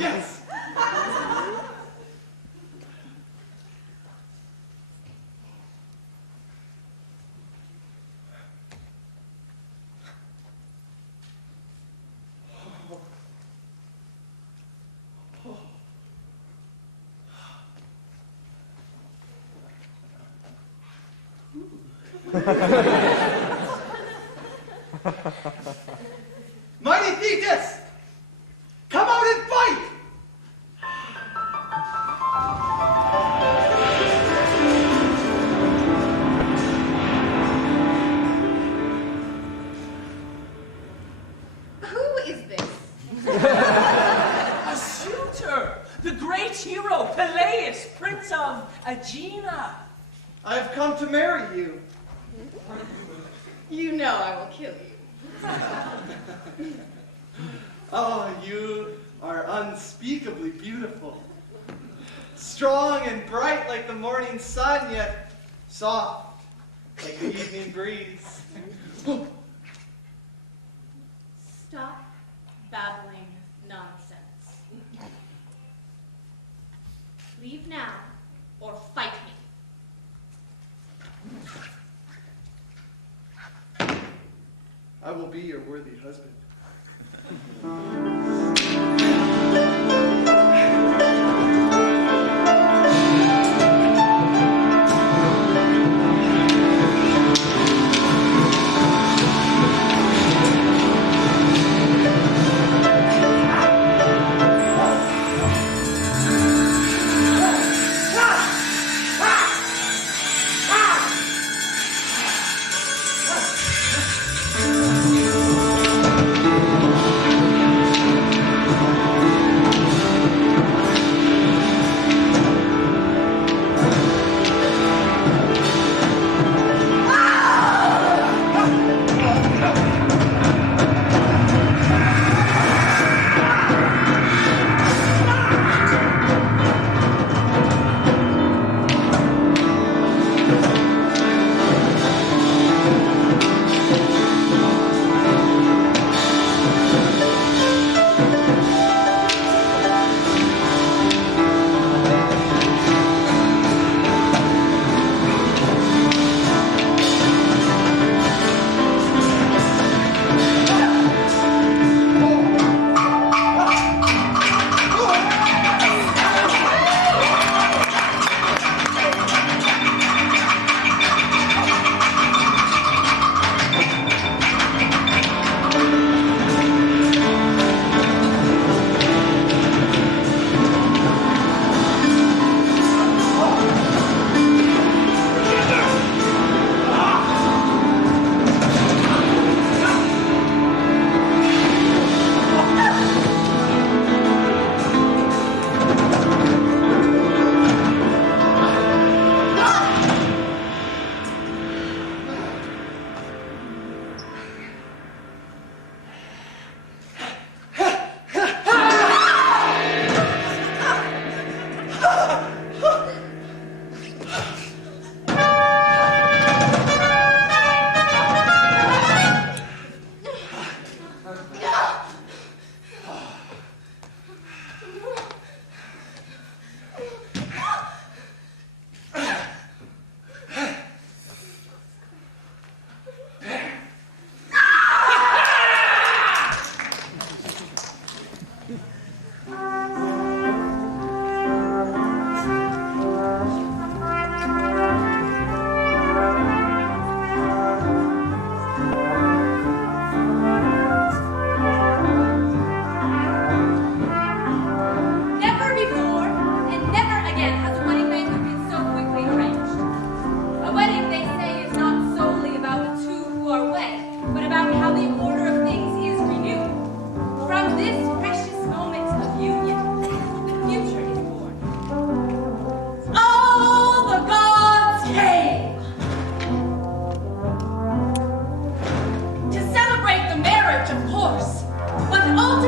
Yes! Mighty Thetis! Come out and fight! Who is this? A suitor, the great hero, Peleus, Prince of Aegina. I have come to marry you. You know I will kill you. Oh, you are unspeakably beautiful. Strong and bright like the morning sun, yet soft like the evening breeze. Stop babbling nonsense. Leave now or fight me. I will be your worthy husband.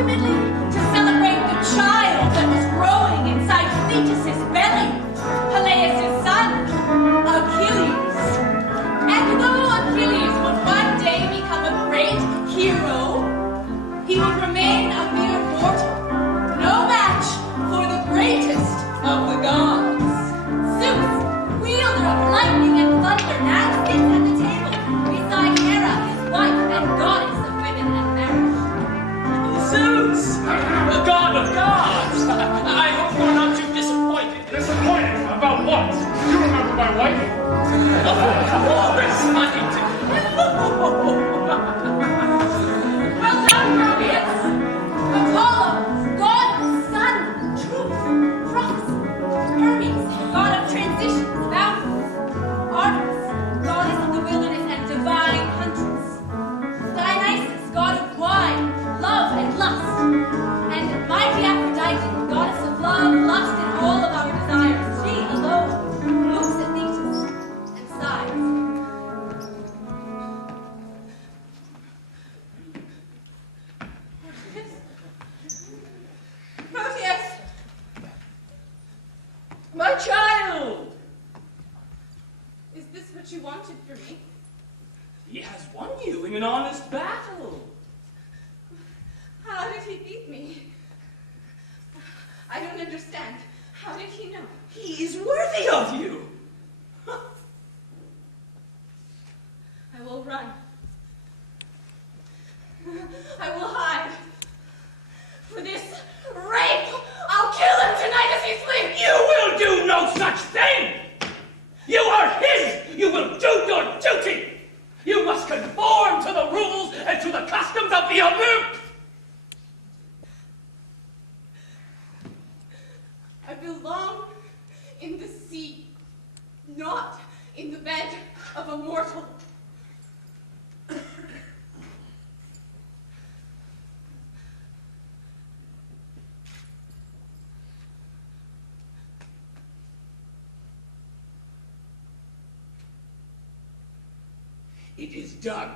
ultimately to celebrate the child that was growing inside Thetis' belly, Peleus' son, Achilles. And though Achilles would one day become a great hero, he would remain a mere mortal, no match for the greatest of the gods. Zeus, wielder of lightning and thunder, now sits at the table beside Hera, his wife and goddess of women and marriage. Zeus, the god of gods. I hope you're not too disappointed. Disappointed? About what? You remember my wife? Of course, I do. Well done, Prometheus! Apollo, god of the sun, truth, prophecy. Hermes, god of transitions, boundaries. Artemis, goddess of the wilderness and divine huntress. Dionysus, god of wine, love and lust. And mighty Aphrodite, goddess of love, lust, and all of our desires. She alone looks at Thetis and sighs. Proteus! My child! Is this what you wanted for me? He has won you in an honest battle. How did he beat me? I don't understand. How did he know? He is worthy of you. I will run. I will hide. For this rape, I'll kill him tonight as he sleeps. You will do no such thing. You are his. You will do your duty. You must conform to the rules and to the customs of the Olymp. I belong in the sea, not in the bed of a mortal. It is done.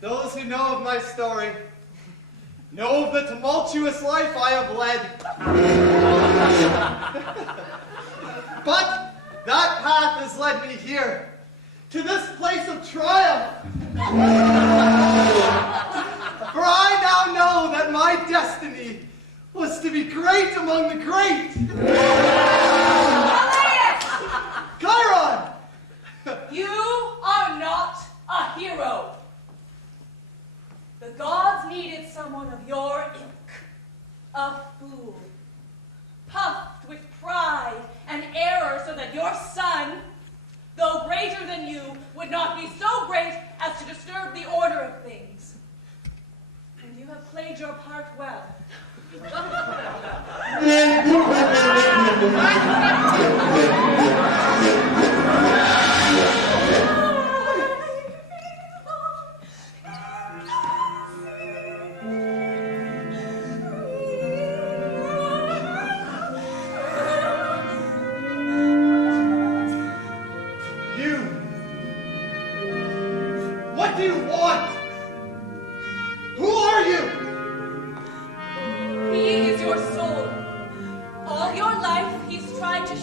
Those who know of my story know of the tumultuous life I have led. But that path has led me here, to this place of triumph. For I now know that my destiny was to be great among the great. Chiron! You are not a hero. The gods needed someone of your ilk, a fool, puffed with pride and error so that your son, though greater than you, would not be so great as to disturb the order of things. And you have played your part well. What do you want? Who are you? He is your soul. All your life, he's tried to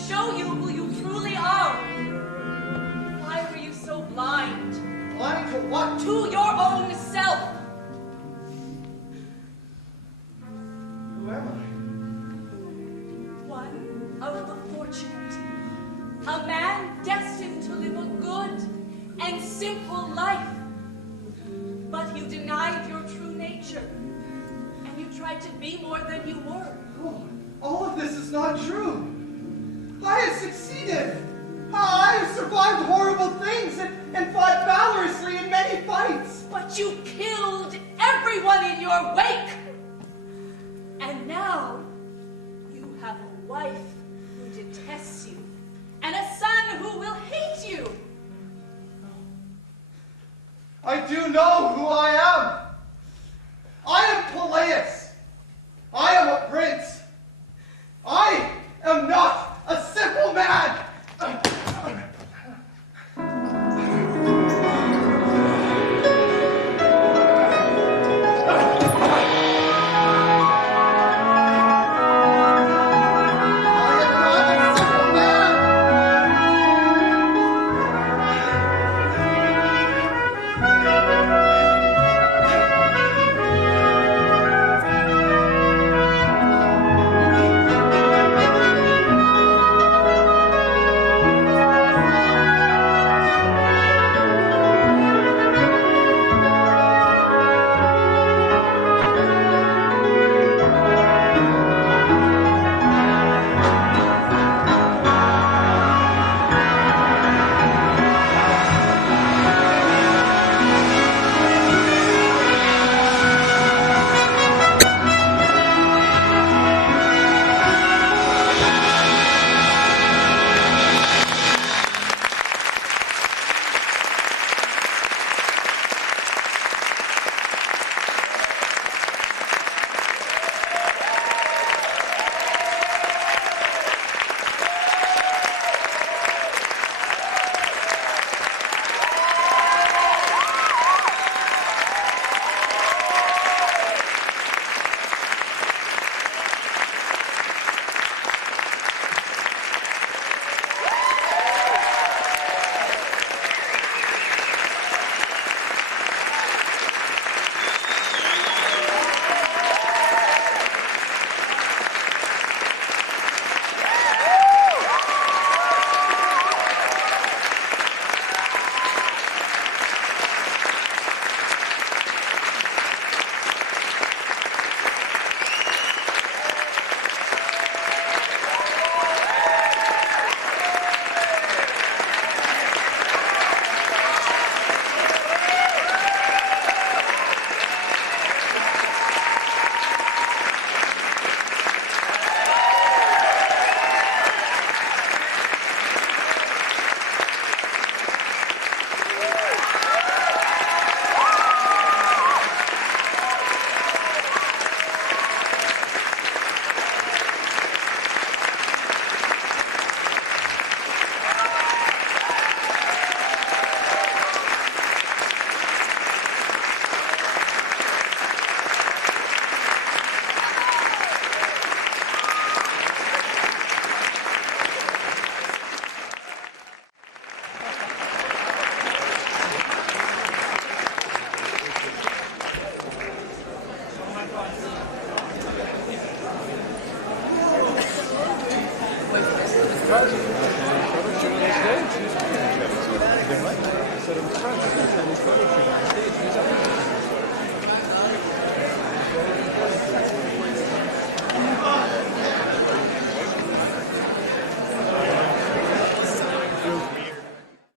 nature. And you tried to be more than you were. Oh, all of this is not true. I have succeeded. I have survived horrible things and fought valorously in many fights. But you killed everyone in your wake. And now you have a wife who detests you and a son who will hate you. I do know who I am. I am Peleus. I am a prince. I am not a simple man. Chinese Peking Opera on stage.